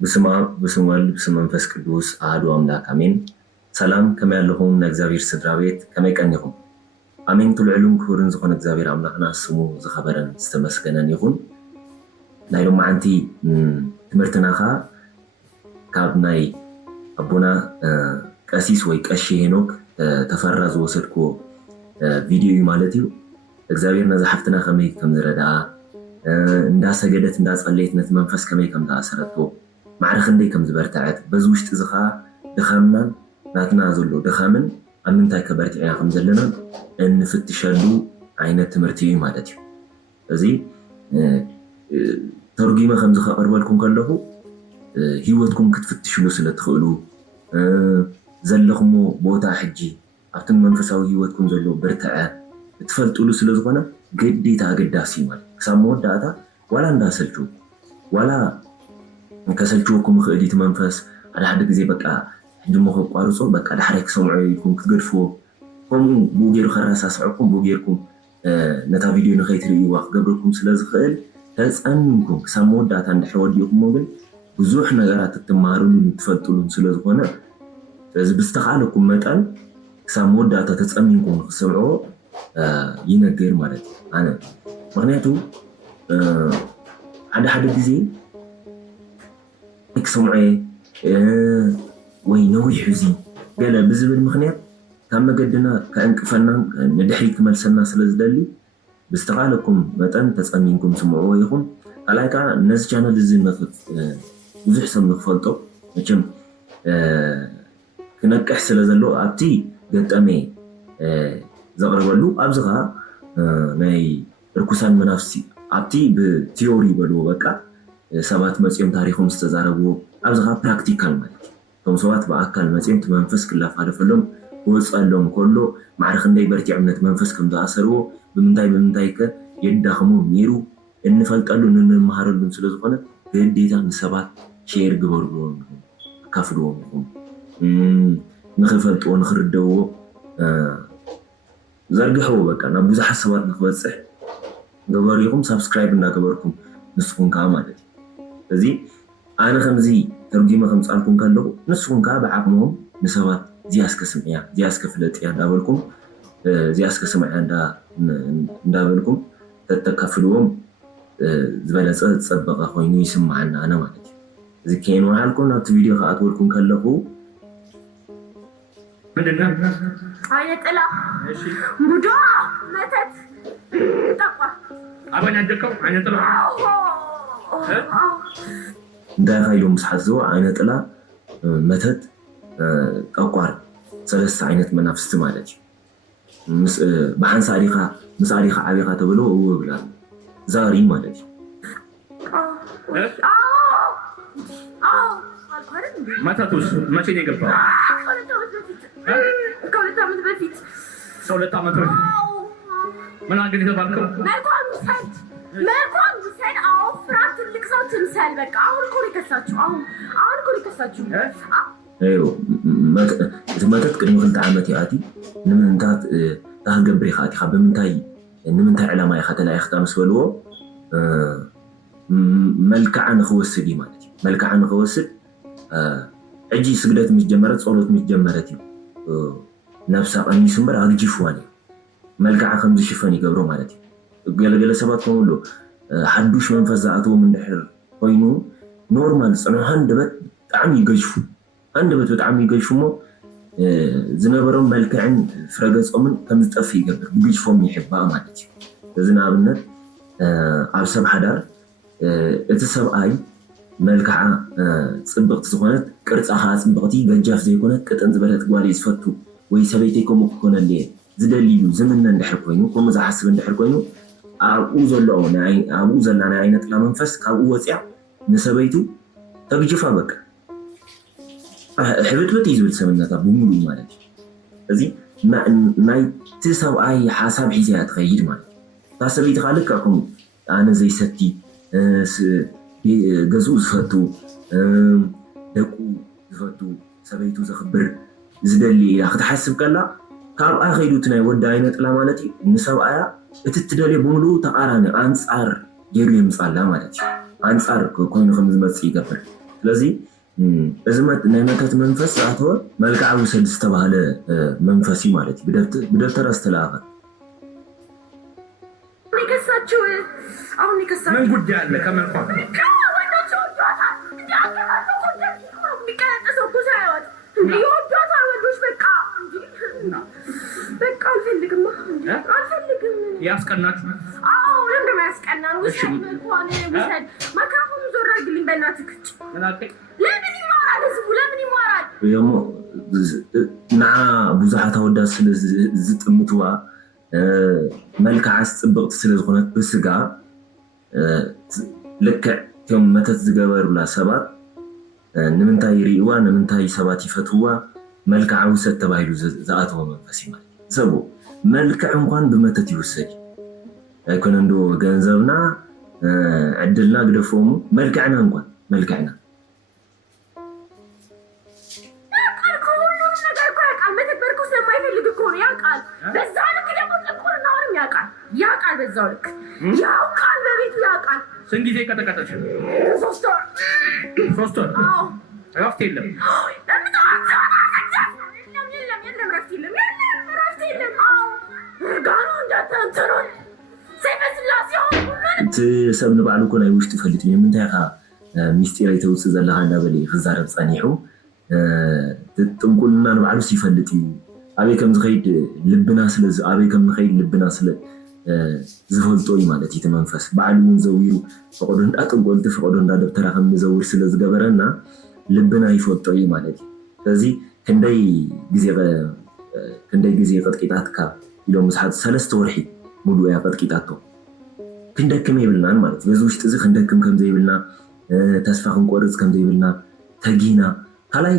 بسم والد بسم منفس قدوس أحد أملاك آمين. سلام كما يالهم نجزابير سدرابيت كما يكنيهم. آمين طلعلون كورن زخون نجزابير أملاكنا سمو زخبرن استمسكنن يخون. نايلو معنتي تمرتنا خا كابناي أبونا كاسيس ويكاشي هنوك تفرز وسركو فيديو مالتيو. نجزابير نزحفتنا خمي كم زردا. نداس جدت نداس قليت نتمنفس كمي كم تأثرتو معرخ ندي كم زبرتعت بزوج تزخا دخامنا ناتنا زلو دخامن أمن تاي كبرت عنا خم زلنا إن فتشلو عينة تمرتي مالتيو زي ترجمة خم زخا أربالكم كله هيوتكم كتفتشلو سلا تخلو زلخمو بوتا حجي أفتن منفساو هيوتكم زلو برتعة تفلتولو سلا زخنا قدي تاقداسي مال كسامو داتا ولا نداسلتو ولا كسلتوكم خديت منفس على حد زي بقى عندما هو قارصو بقى على حركة سمعيكم تقرفو هم بوغير خراس اسعكم بوغيركم نتا فيديو نخيتريو واخبركم سلازخيل تسأنكم كسامو داتا نحوديكم موبل بزوح نغرات تتمارون تفضلون سلازخونا فاذا بستقالكم متان كسامو داتا تسأنكم سمعو ينغير مالتي انا مغنياتو حدا ጊዜ سمعي وينوي حزين قال بزبل مخنيات كان مقدنا كأنكفنا ندحي كمالسنا سلازدالي بستغالكم متان تسأمينكم سمعوا يخون علايكا الناس جانا لزين نفت وزح سم نخفلطو مجم كنكح سلازلو عبتي قد أمي زغربالو أبزغها ناي ركوسان منافسي عبتي بتيوري بلو بكا سبات مسيم تاريخهم استزاربو أبزغها براكتيكال مالك كم سوات بأكل مسيم تمنفس كلا فعرفلهم وصلهم كله معرخ ندي برتي عمنت منفس كم داسرو بمنتاي يدخمو ميرو إن فلتقلو إن المهارل من سلازقنا هديتا نسبات شير قبرون كافلوهم نخفلتو نخردو زرقحو بكا نبوز حسوات نخبصح قبريكم سبسكرايب ناقبركم نسخون كامالتي فزي أنا خمزي ترجمة خمس ألكم كله نسخون كابع عقمهم نسبات زياسك سمعيا زياسك فلتيا دابلكم زياسك سمعيا دابلكم تتكفلوهم زبالة تصدبق خوينو يسمعنا أنا مالتي زي كينو حالكم نبت فيديو خاطولكم كله عينة إلا مدوع ماتت تقوى أبغى أدركم عينة إلا دا غايلو مسحزو عينة إلا ماتت تقوى ثلاث عينة منافست مالتي بحان مساريخة عبيقة تبلو هو بلا زاري مالتي ماتتوس ما شيء يقبل كولتا من بفيت سولة تامتر من عندي تباركم مالكم مسهل أو فرات اللي كسرت مسهل بك أو كوري كسرتشو أيوه ما تذكر إنه كنت عامتي آتي نمنتات تهجبري خاتي خاب نمنتاي علامة يخات لا يختار مسولو ملكع نخوسدي مالتي ملكع نخوسد أجي سجلت مش جمرت صورت مش جمرتي نفسها أني سمبر أجي فواني ملكع خمس شفاني قبره مالتي قال سبات كله حدوش من فزعته من دحر قينو نورمال أنا هندبت عمي يجيشوا هندبت عمي يجيشوا مو زنبرم ملكعن فرجز أمن كم تأفي قبر بيجيشوا يحبها مالتي زنا بنت عرسب حدار اتصب أي ملكع صبغت زخونت قرص اخا صبغتي ገጃፍ ዘይኮነት ቀጠን ዝበለት ጓል ይስፈቱ ወይ ሰበይተይኮም ኮነ ለየ ዝደልዩ ዘመንና እንደሕር ኮይኑ ኮም ዝሓስብ እንደሕር ኮይኑ አብኡ ዘሎ ናይ አብኡ ዘላና አይነት ለመንፈስ ካብኡ ወጽያ ንሰበይቱ ተግጅፋ በቃ ሕብትበት ይዝብል ሰምነታ ብሙሉ ማለት እዚ ናይ ተሰብአይ ሓሳብ ሒዝያ ትኸይድ ማለት ታሰበይት ካልከኩም ኣነ ዘይሰቲ ገዝኡ ዝፈቱ ደቁ ዝፈቱ ሰበይቱ ዘኽብር ዝደሊ ኢላ ክትሓስብ ከላ ካብኣ ኸይዱት ናይ ወዲ ዓይነት ላ ማለት እዩ ንሰብኣያ እቲ ትደልዮ ብምሉእ ተቃራኒ ኣንጻር ገይሩ ይምጻላ ማለት እዩ አንጻር ኮይኑ ከም ዝመጽ ይገብር ስለዚ እዝመት ናይ መተት መንፈስ አተወ መልክዓዊ ሰድ ዝተባህለ መንፈስ እዩ ማለት እዩ ብደብተር አስተላፈ ንከሳችሁ አሁን ንከሳችሁ ምን ጉዳይ አለ ከመልኳ ያስቀናችሁ ለምን ያስቀናን ወሰን መልኳን ወሰን ማካሁን ዞር አድርግልኝ በእናትህ ለምን ይማራል ህዝቡ ለምን ይማራል የሞ ና ብዙሓት አወዳት ስለ ዝጥምትዋ መልክዓስ ጽብቕቲ ስለ ዝኾነት ብስጋ ልክዕ ከም መተት ዝገበሩላ ሰባት ንምንታይ ሪእዋ ንምንታይ ሰባት ይፈትዋ መልክዓዊ ሰብ ተባሂሉ ዝኣተወ መንፈስ ማለት ሰቡ መልክዕ እንኳን በመተት ይወሰድ አይኮን እንዶ ገንዘብና ዕድልና ግደፎሙ መልክዕና እንኳን መልክዕና ያቃል በዛው ልክ ያውቃል በቤቱ ያውቃል ስንት ጊዜ ቀጠቀጠች 3 ወር እረፍት የለም ሰብ ንባዕሉ እኮ ናይ ውሽጢ ይፈልጥ እዩ ምንታይ ኢኻ ሚስጢር ኣይተውፅእ ዘለካ እንዳበለ ክዛረብ ፀኒሑ ጥንቁልና ንባዕሉስ ይፈልጥ እዩ ኣበይ ከም ዝኸይድ ልብና ስለ ዝፈልጦ እዩ ማለት እዩ መንፈስ ባዕሉ እውን ዘዊሩ ፈቅዶ እንዳጥንቆልቲ ፈቅዶ እንዳደብተራ ከም ዝዘውር ስለ ዝገበረና ልብና ይፈልጦ እዩ ማለት እዩ ስለዚ ክንደይ ግዜ ቀጥቂጣትካ ኢሎም ምስሓት 3 ወርሒ ሙሉ እያ ቀጥቂጣቶ ክንደክም ይብልናን ማለት በዚ ውሽጥ እዚ ክንደክም ከም ዘይብልና ተስፋ ክንቆርጽ ከም ዘይብልና ተጊና ካላይ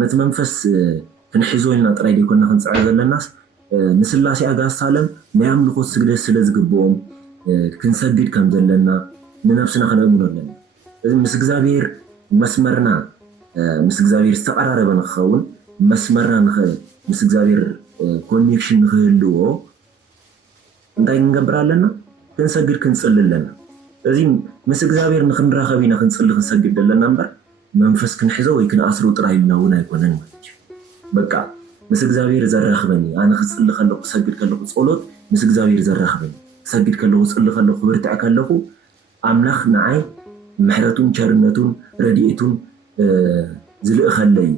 ነቲ መንፈስ ክንሕዞ ኢልና ጥራይ ደይኮንና ክንፅዕር ዘለናስ ንስላሴ ኣጋሳለም ናይ ኣምልኮት ስግደት ስለ ዝግብኦም ክንሰግድ ከም ዘለና ንነፍስና ክነእምኖ ኣለና እዚ ምስ እግዚኣብሔር መስመርና ምስ እግዚኣብሔር ዝተቀራረበ ንክኸውን መስመርና ምስ እግዚአብሔር ኮኔክሽን ንክህልዎ እንታይ ክንገብር ኣለና ክንሰግድ ክንጽልይ ኣለና እዚ ምስ እግዚአብሔር ንክንራኸብ ኢና ክንጽልይ ክንሰግድ ኣለና እምበር መንፈስ ክንሕዞ ወይ ክንኣስሮ ጥራይ ኢልና እውን ኣይኮነን ማለት እዩ በቃ ምስ እግዚአብሔር ዘራኽበኒ ኣነ ክጽልይ ከለኹ ክሰግድ ከለኹ ጸሎት ምስ እግዚአብሔር ዘራኽበኒ ክሰግድ ከለኹ ክጽልይ ከለኹ ክብርትዕ ከለኹ ኣምላኽ ንዓይ ምሕረቱን ቸርነቱን ረድኤቱን ዝልእኸለይ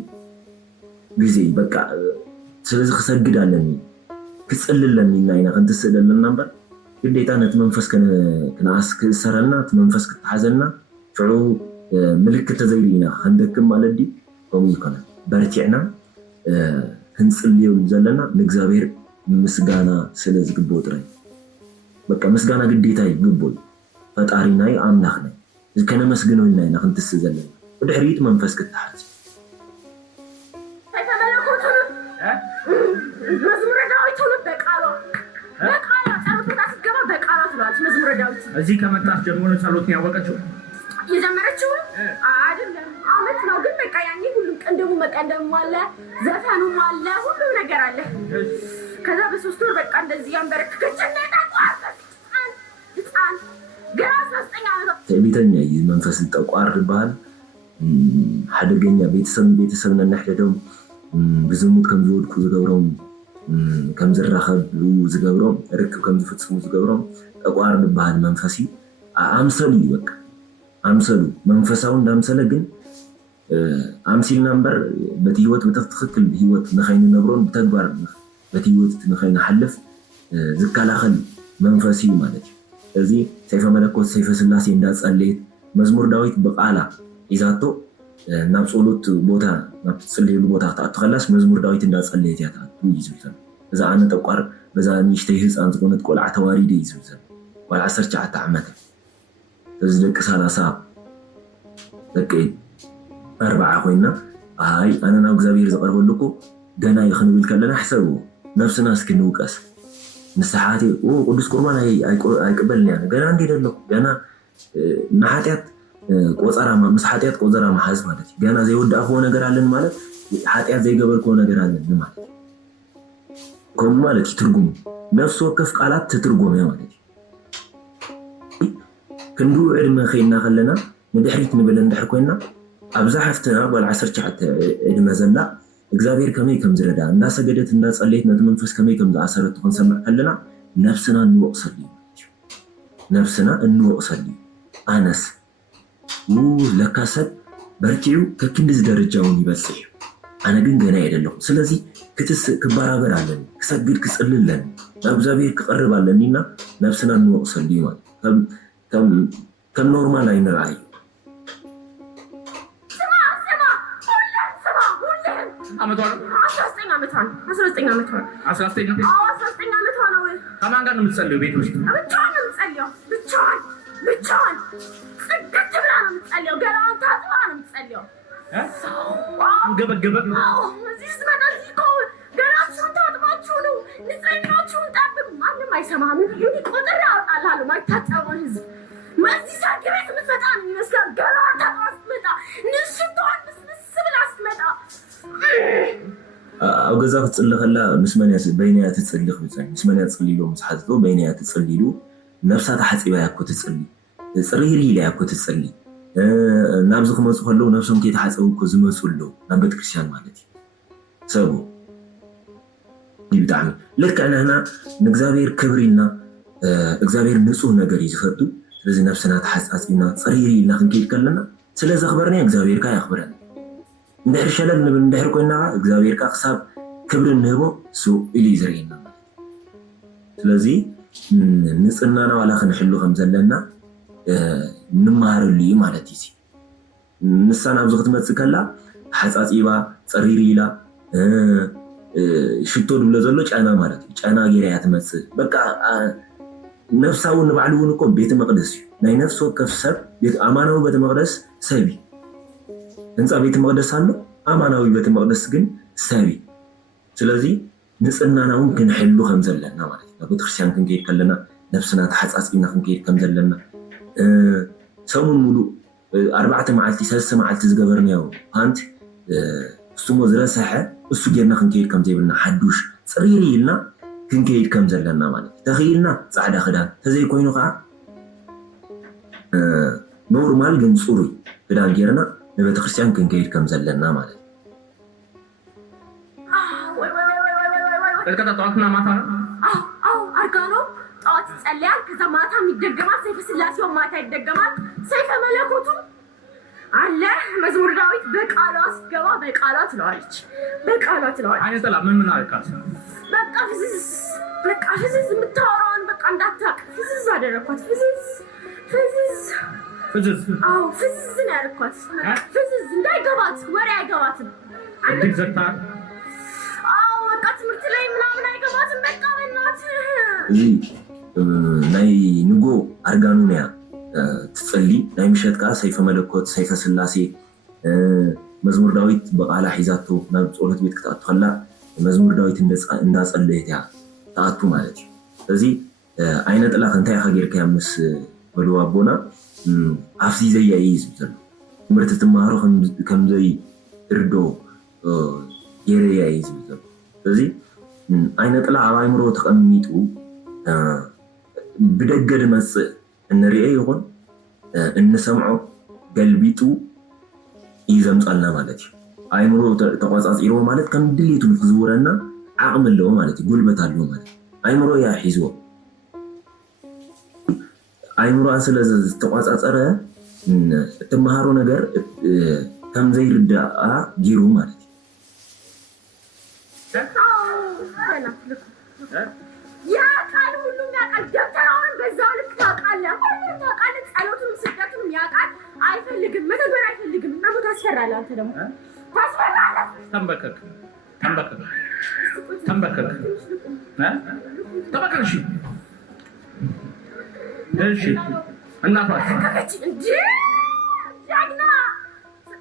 ግዜ በቃ ስለዚ ክሰግድ ኣለኒ ክጽልይ ኣለኒ ኢና ክንትስእል ኣለና እምበር ግዴታ ነቲ መንፈስ ክነኣስ ክእሰረልና እቲ መንፈስ ክትሓዘልና ሽዑ ምልክት ተዘይርኢና ክንደክም ማለት ዲ ከምኡ ይኮነን በርቲዕና ክንጽልየሉ ዘለና ንእግዚአብሔር ምስጋና ስለ ዝግብኦ ጥራይ በቃ ምስጋና ግዴታ ይግብኦ ፈጣሪና ኣምላኽና እዚ ከነመስግኖ ኢና ክንትስእ ዘለና ብድሕሪት መንፈስ ክትሓዝ እዚህ ከመጣች ጀምሮ ጸሎትን ያወቀችው የጀመረችው አይደለም አመት ነው ግን በቃ ያኔ ሁሉም ቀንደሙ መቀንደሙ አለ ዘፈኑም አለ ሁሉም ነገር አለ ከዛ በ3 ወር በቃ እንደዚህ ያንበረከከችና ታቋርጠች ህፃን ገና 19 ዓመት ትዕቢተኛ መንፈስ ተቋር ባል ሓደገኛ ቤተሰብ ነናሕደዶም ብዝሙት ከም ዝወድቁ ዝገብሮም ከም ዝራኸብ ዝገብሮም ርክብ ከም ዝፍጽሙ ዝገብሮም ተቋር ባል መንፈሲ ኣምሰሉ በቃ ኣምሰሉ መንፈሳው እንዳምሰለ ግን ኣምሲል ነምበር በቲ ህይወት በትክክል ህይወት ንኸይን ነብሮን በተግባር በቲ ህይወት ንኸይን ሓልፍ ዝከላኸል መንፈሲ ማለት እዩ እዚ ሰይፈ መለኮት ሰይፈ ስላሴ እንዳጸለየት መዝሙር ዳዊት በቃላ ይዛቶ ናብ ጸሎት ቦታ ናብ ጽልይሉ ቦታ ተኣትኸላስ መዝሙር ዳዊት እንዳጸለየት ያታ ይዝብተን እዛ ኣነ ተቋር በዛ ንሽተይ ህፃን ዝኾነት ቆልዓ ተዋሪደ ይዝብተን ቆልዓ 19 ዓመት እዚ ደቂ 30 ደቂ 40 ኮይና ኣይ ኣነ ናብ እግዚአብሔር ዘቀርበልኩ ገና ይኽንብል ከለና ሕሰቡ ነፍስና እስክንውቀስ ንስሓቴ ቅዱስ ቁርባን ኣይቅበልኒ ያነ ገና እንዴደለኩ ገና ንሓጢያት ቆፀራ ምስ ሓጢያት ቆፀራ ማሓዝ ማለት እዩ ገና ዘይወዳእክዎ ነገር ኣለን ማለት ሓጢያት ዘይገበርክዎ ነገር ኣለን ማለት እዩ ከምኡ ማለት እዩ ትርጉሙ ነፍሲ ወከፍ ቃላት ትትርጎም እያ ማለት እዩ كندو علم خينا خلنا ندحريت نبل ندحر كوينا أبزح حفتنا ولا عسر شعت علم زلا إجابير كمي كم زردا الناس قدرت الناس قليت ندمنفس كمي كم عسرت تخنسمع خلنا نفسنا نوصلي نفسنا نوصلي أنس لكاسد برتيو ككندز درجاون يبصح أنا جن جنا يدلهم سلزي كتس كبارابر علني كسجل كسأللن أبزابير كقرب علنينا نفسنا نوصلي ما كم نورمال أين رأي أمتون 19 ዓመቷን 19 ዓመቷን 19 ዓመቷን ነው ከማን ጋር ነው የምትጸልየው ቤት ውስጥ ብቻዋን ነው የምትጸልየው ብቻዋን ጽድት ብላ ነው የምትጸልየው ገላዋን ታጥባ ነው የምትጸልየው ገበገበ እዚህ ስትመጣ ገላችሁን ታጥባችሁ ነው ንጽህናችሁን ጠብቁ ማንም አይሰማም እንዲህ ቁጥር ያወጣልሃል ማይታጠበውን ህዝብ ማዚህ ሳቂ ቤት የምትመጣ ነው የሚመስለው ገላዋን ታጥባ ስትመጣ ንሽቷን ምስምስ ብላ ስትመጣ أو جزاك تصلي مسمانيات بينات تصلي خبزان مسمانيات تصلي له مسحته بينات تصلي له نفسها تحسب ياكو تصلي صريري لا ياكو تصلي نابزكم مسخ له نفسهم كي تحسبوا كزمسوا له نبت كريستيان مالتي سبو يبدعنا لك أنا هنا نجزابير كبرينا إجزابير نسوه نجاري زفتو لازم نفسنا تحسبنا صريري لا خنكيل كلنا سلازم خبرني إجزابير كاي خبرنا ندحر شلل ندحر كوينا እግዚአብሔር ካክሳብ ክብር እንህቦ ሱ ኢሊዝሪና ስለዚህ ንጽናና ዋላ ክንሕሉ ከም ዘለና ንማሃረሉ ማለት እዩ ንሳና ብዙ ክትመጽእ ከላ ሓጻጺባ ጸሪሪ ኢላ ሽቶ ድብለ ዘሎ ጫና ማለት እዩ ጫና ጌርያ ትመጽእ በቃ ነፍሳው ንባዕሉን እኮ ቤተ መቅደስ እዩ ናይ ነፍስ ወከፍ ሰብ ቤት አማናዊ ቤተ መቅደስ ሰቢ እንጻ ቤተ መቅደስ አለ አማናዊ ቤተ መቅደስ ግን ሰቢ ስለዚህ ንጽናናውን ክንሕሉ ከም ዘለና ማለት ነው ቤተክርስቲያን ክንከይድ ከለና ነፍስና ተሓጻጽና ክንከይድ ከም ዘለና ሰሙን ሙሉ 4 መዓልቲ 3 መዓልቲ ዝገበርናዮ አንት እሱሞ ዝረሰሐ እሱ ጌርና ክንከይድ ከም ዘይብልና ሓዱሽ ጽሪሪ ኢልና ክንከይድ ከም ዘለና ማለት ተኺልና ጻዕዳ ክዳን ተዘይ ኮይኑ ከዓ ኖርማል ግን ጽሩይ ክዳን ጌርና ለቤተ ክርስቲያን ክንከይድ ከም ዘለና ማለት በልከታ ጧትና ማታ አርጋኖ ጧት ጸልያል ከዛ ማታ የሚደገማል ሰይፈ ስላሴው ማታ ይደገማል ሰይፈ መለኮቱ አለ መዝሙር ዳዊት በቃሏ አስገባ በቃሏ ትለዋለች አይነተላ ምን አልካት በቃ ፍዝዝ የምታወራውን በቃ እንዳታውቅ ፍዝዝ አደረኳት ፍዝዝ ነው ያደረኳት ፍዝዝ እንዳይገባት ወሬ አይገባትም እድግ ዘግታ በቃ ትምህርት ላይ ምናምን አይገባትም በቃ በእናትህ ናይ ንጎ አርጋኑንያ ትጸሊ ናይ ምሸጥካ ሰይፈ መለኮት ሰይፈ ስላሴ መዝሙር ዳዊት በቃላ ሒዛቶ ናብ ጸሎት ቤት ክትኣቱ ከላ መዝሙር ዳዊት እንዳጸለየት ያ ተኣቱ ማለት እዩ ስለዚህ አይነ ጥላ እንታይ ኸጌርካ ምስ በሉ አቦና አፍዚ ዘያይዝ ዘሎ ትምህርት ትማሃሩ ከም ዘይ እርዶ የረያይዝ ዘሎ ስለዚህ አይነ ጥላ ኣብ ኣእምሮ ተቐሚጡ ብደገ ድመጽእ እንሪኦ ይኹን እንሰምዖ ገልቢጡ ይዘምጻልና ማለት እዩ ኣእምሮ ተቆጻጺሮ ማለት ከም ድሌቱ ዝዝውረና ዓቕሚ ኣለዎ ማለት እዩ ጉልበት ኣለዎ ማለት ኣእምሮ ያ ሒዝዎ አይምሮ ስለዚ ተቋጻጸረ ተማሃሩ ነገር ከም ዘይርዳአ ጊሩ ማለት ያ ቃል ሁሉም ያቃል ደብተራውን በዛው ልክ ታውቃለህ ሁሉም ታውቃለህ ጸሎቱን ስደቱን ያቃል አይፈልግም መተግበር አይፈልግም እና ቦታ ያስፈራል አንተ ደግሞ ታስፈራለህ ተንበከክ እሺ እናቷ እንጂ ጃግና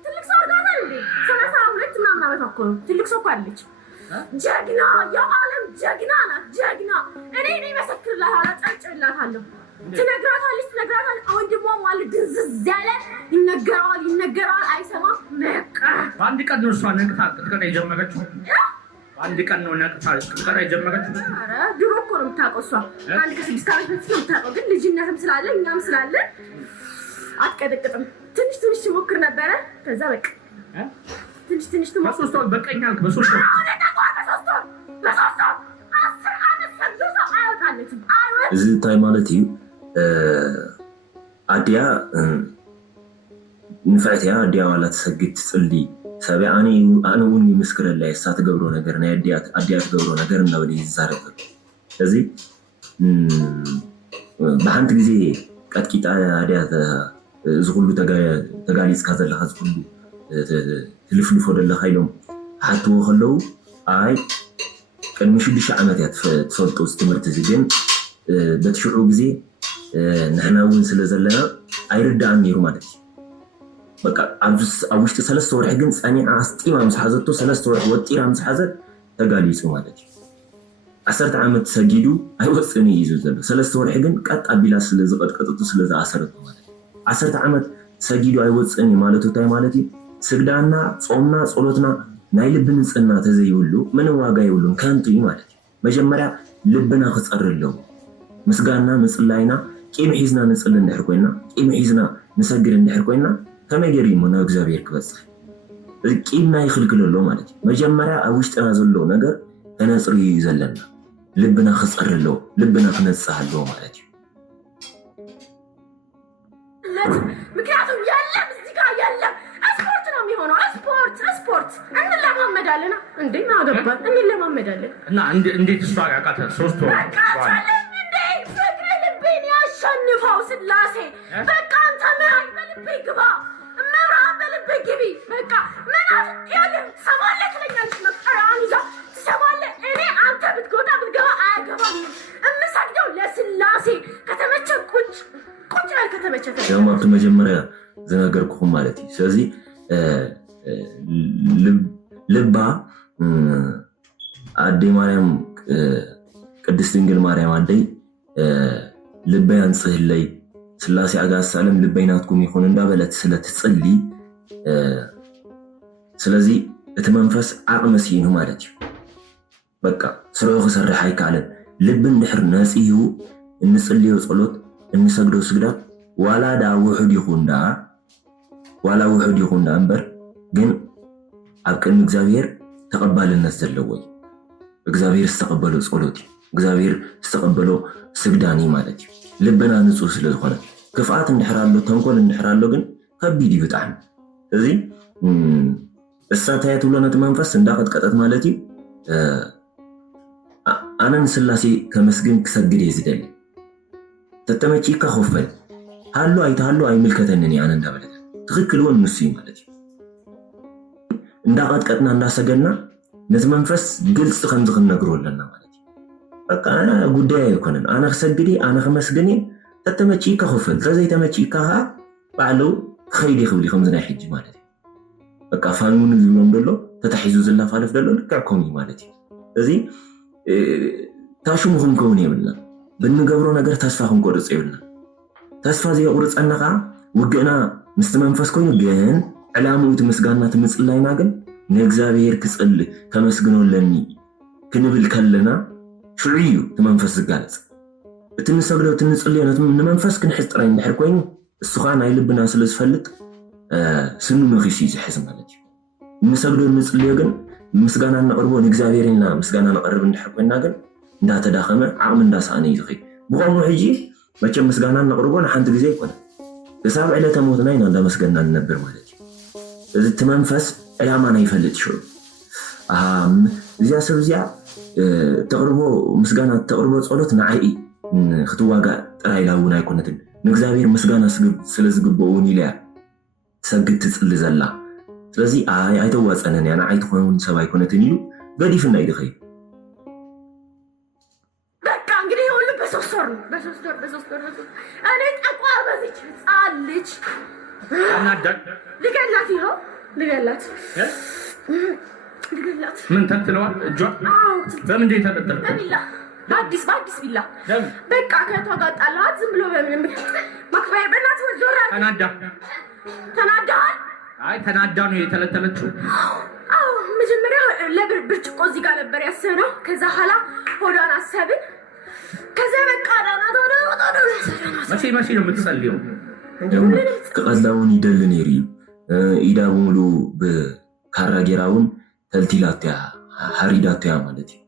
ትልቅ ሰው ጋር እንዴ 32 ምናምን ዓመት እኮ ትልቅ ሰው አለች ጃግና የዓለም ጃግና ናት ጃግና እኔ መሰክርላታለሁ ጨርጭላታለሁ ትነግራታለች ወንድሟ ማለት ድንዝዝ ያለ ይነገራል አይሰማም በቃ አንድ ቀን ነው እሷ ነቅታ ቅጥቀጣ የጀመረችው አንድ ቀን ነው ነቅታ ቅጥቀጣ የጀመረችው ኧረ ድሮ እኮ ነው የምታውቀው እሷ አንድ ከ6 ዓመት በፊት ነው የምታውቀው ግን ልጅነትም ስላለ እኛም ስላለ አትቀጠቅጥም። ትንሽ ትሞክር ነበረ። ከዛ በቃ ትንሽ ትሞክር። በሶስት ወር በቀኝ አልክ። በሶስት ወር 10 ዓመት ሰግዶ ሰው አይወጣለትም። እዚ ታይ ማለት እዩ አዲያ ንፍዕትያ አዲያ ዋላ ትሰግድ ትጽሊ ሰብያ ኣነ እውን ይምስክረላ እሳ ትገብሮ ነገር ናይ ኣዲያ ትገብሮ ነገር እናበለ ይዛረብ እዚ ብሓንቲ ግዜ ቀጥቂጣ ኣዲያ እዚ ኩሉ ተጋሊፅካ ዘለካ እዚ ኩሉ ትልፍልፎ ዘለካ ኢሎም ሓትዎ ከለዉ ኣይ ቅድሚ 6 ዓመት እያ ትፈልጦ እዚ ትምህርቲ እዚ ግን በትሽዑ ግዜ ንሕና እውን ስለ ዘለና ኣይርዳእን ነይሩ ማለት እዩ በቃ ኣብ ውሽጢ 3 ወርሒ ግን ፀኒዓ ኣስጢማ ምስ ሓዘቶ 3 ወርሒ ወጢራ ምስ ሓዘት ተጋሊፁ ማለት እዩ 10 ዓመት ሰጊዱ ኣይወፅን እዩ ዘሎ 3 ወርሒ ግን ቀጥ ኣቢላ ስለ ዝቐጥቀጥቱ ስለ ዝኣሰረቱ ማለት እዩ 10 ዓመት ሰጊዱ ኣይወፅን ማለቱ እንታይ ማለት እዩ ስግዳና ጾምና ጸሎትና ናይ ልብ ንጽህና ተዘይብሉ ምን ዋጋ ይብሉን ከንቱ እዩ ማለት እዩ መጀመርያ ልብና ክጸርለው ምስጋና ምጽላይና ቂም ሒዝና ንጽል እንድሕር ኮይና ቂም ሒዝና ንሰግድ እንድሕር ኮይና ከመይ ገይሩ ይሞ ናብ እግዚአብሔር ክበጽሕ ቂምና ይኽልክለሎ ማለት እዩ መጀመርያ ኣብ ውሽጥና ዘሎ ነገር ተነጽሪ ዘለና ልብና ክጸርለው ልብና ክነጽሃሎ ማለት እዩ ምክንያቱም የለም እዚህ ጋር የለም ስፖርት ነው የሚሆነው ስፖርት እንለማመዳለን እንዴ ማገባን እንለማመዳለን እና እንዴት እሷ ያቃተ 3 ወር ፍቅር ልቤን ያሸንፈው ስላሴ በቃ አንተ ምራኝ በልቤ ግባ ምራኝ በልቤ ግቢ በቃ ምናምን ያለ ሰማለ ትለኛለች መቀራን ይዛ ሰማለ እኔ አንተ ብትጎዳ ብትገባ አያገባም እምሰግደው ለስላሴ ከተመቸ ቁጭ ያል ከተመቸ ያማቱ መጀመሪያ ዝነገርኩኩም ማለት እዩ ስለዚህ ልባ አዴ ማርያም ቅድስት ድንግል ማርያም አደይ ልበይ አንጽህለይ ስላሴ አጋሳለም ልበይናትኩም ይሁን እንዳበለት ስለትጽሊ ስለዚህ እቲ መንፈስ አቅመሲኑ ማለት እዩ በቃ ስራው ክሰርሕ አይካለን ልብን ድሕር ነጽዩ እንጽልዮ ጸሎት እንሰግዶ ስግዳት ዋላ ዳ ውሑድ ይኹንዳ እምበር ግን ኣብ ቅድሚ እግዚአብሔር ተቀባልነት ዘለዎ እግዚአብሔር ዝተቀበሎ ጸሎት እግዚአብሔር ዝተቀበሎ ስግዳኒ ማለት እዩ ልብና ንጹህ ስለ ዝኾነ ክፍኣት እንድሕራሎ ተንኮል እንድሕራሎ ግን ከቢድ እዩ ብጣዕሚ እዚ እሳታየት ብሎ ነቲ መንፈስ እንዳቀጥቀጠት ማለት እዩ ኣነ ንስላሴ ከመስግን ክሰግድ እየ ዝደሊ ተተመጪካ ኸፈል ሃሎ ኣይተሃሎ ኣይምልከተንን ኣነ እንዳበለት ትክክል እውን ንሱ እዩ ማለት እዩ እንዳቀጥቀጥና እንዳሰገድና ነቲ መንፈስ ግልጽ ከምዚ ክንነግሮ ኣለና ማለት እዩ በቃ ኣነ ጉዳይ ኣይኮነን ኣነ ክሰግድ ኣነ ክመስግን ተተመጪካ ኸፈል ተዘይተመጪካ ባዕሉ ከይዲ ክብል ከምዚ ናይ ሕጂ ማለት እዩ በቃ ፋኑን ዝብሎም ደሎ ተታሒዙ ዝላፋለፍ ደሎ ልክዕኩም እዩ ማለት እዩ እዚ ታሽሙኹም ከውን የብልና ብንገብሮ ነገር ተስፋ ክንቆርጽ የብልና ተስፋ ዘይቁርጸና ከዓ ውግእና ምስቲ መንፈስ ኮይኑ ግን ዕላምኡ እቲ ምስጋና ትምጽላይና ግን ንእግዚአብሔር ክጽሊ ከመስግኖለኒ ክንብል ከለና ሽዑ እዩ እቲ መንፈስ ዝጋለጽ እቲ ንሰግዶ እቲ ንጽልዮ ንመንፈስ ክንሕዝ ጥራይ እንድሕር ኮይኑ እሱ ከዓ ናይ ልብና ስለ ዝፈልጥ ስኑ መኺሱ እዩ ዝሕዝ ማለት እዩ ንሰግዶ ንጽልዮ ግን ምስጋና ነቕርቦ ንእግዚአብሔር ኢና ምስጋና ነቐርብ እንድሕር ኮይና ግን እንዳተዳኸመ ዓቕሚ እንዳሰኣነ እዩ ዝኸይድ ብቆሙ ሕጂ መቸም ምስጋና ነቕርቦ ንሓንቲ ግዜ ይኮነ ክሳብ ዕለተ ሞትና ኢና እንዳመስገና ንነብር ማለት እዩ እዚ እቲ መንፈስ ዕላማና ይፈልጥ ሽዑ እዚኣ ሰብ እዚኣ ተቕርቦ ምስጋና ተቕርቦ ጸሎት ንዓይ ክትዋጋእ ጥራይ ኢላ እውን ኣይኮነትን ንእግዚአብሔር ምስጋና ስለ ዝግብኦ እውን ኢልያ ትሰግድ ትጽሊ ዘላ ስለዚ ኣይተዋፀነን እያ ንዓይ ትኾን ሰብ ኣይኮነትን ኢሉ ገዲፍና እዩ ድኸይድ በሶስት ወር እኔ ጠቋር በዚች ህፃን ልጅ ልገላት ይኸው ልገላት ምን ተንትለዋል እጇ በምን ደይ ተጠጠለ በአዲስ ቢላ በቃ ከተጋጣላት ዝም ብሎ በምን ማክፋይ በእናት ወዞራ ተናዳል አይ ተናዳ ነው የተለተለችው መጀመሪያ ለብርጭቆ እዚህ ጋር ነበር ያሰነው ከዛ ኋላ ሆዷን አሰብን ከዛ በቃ ዳና መቼ ነው የምትጸልየው كقداون يدل نيري إذا بملو بكاراجراون تلتيلاتيا حريداتيا مالتي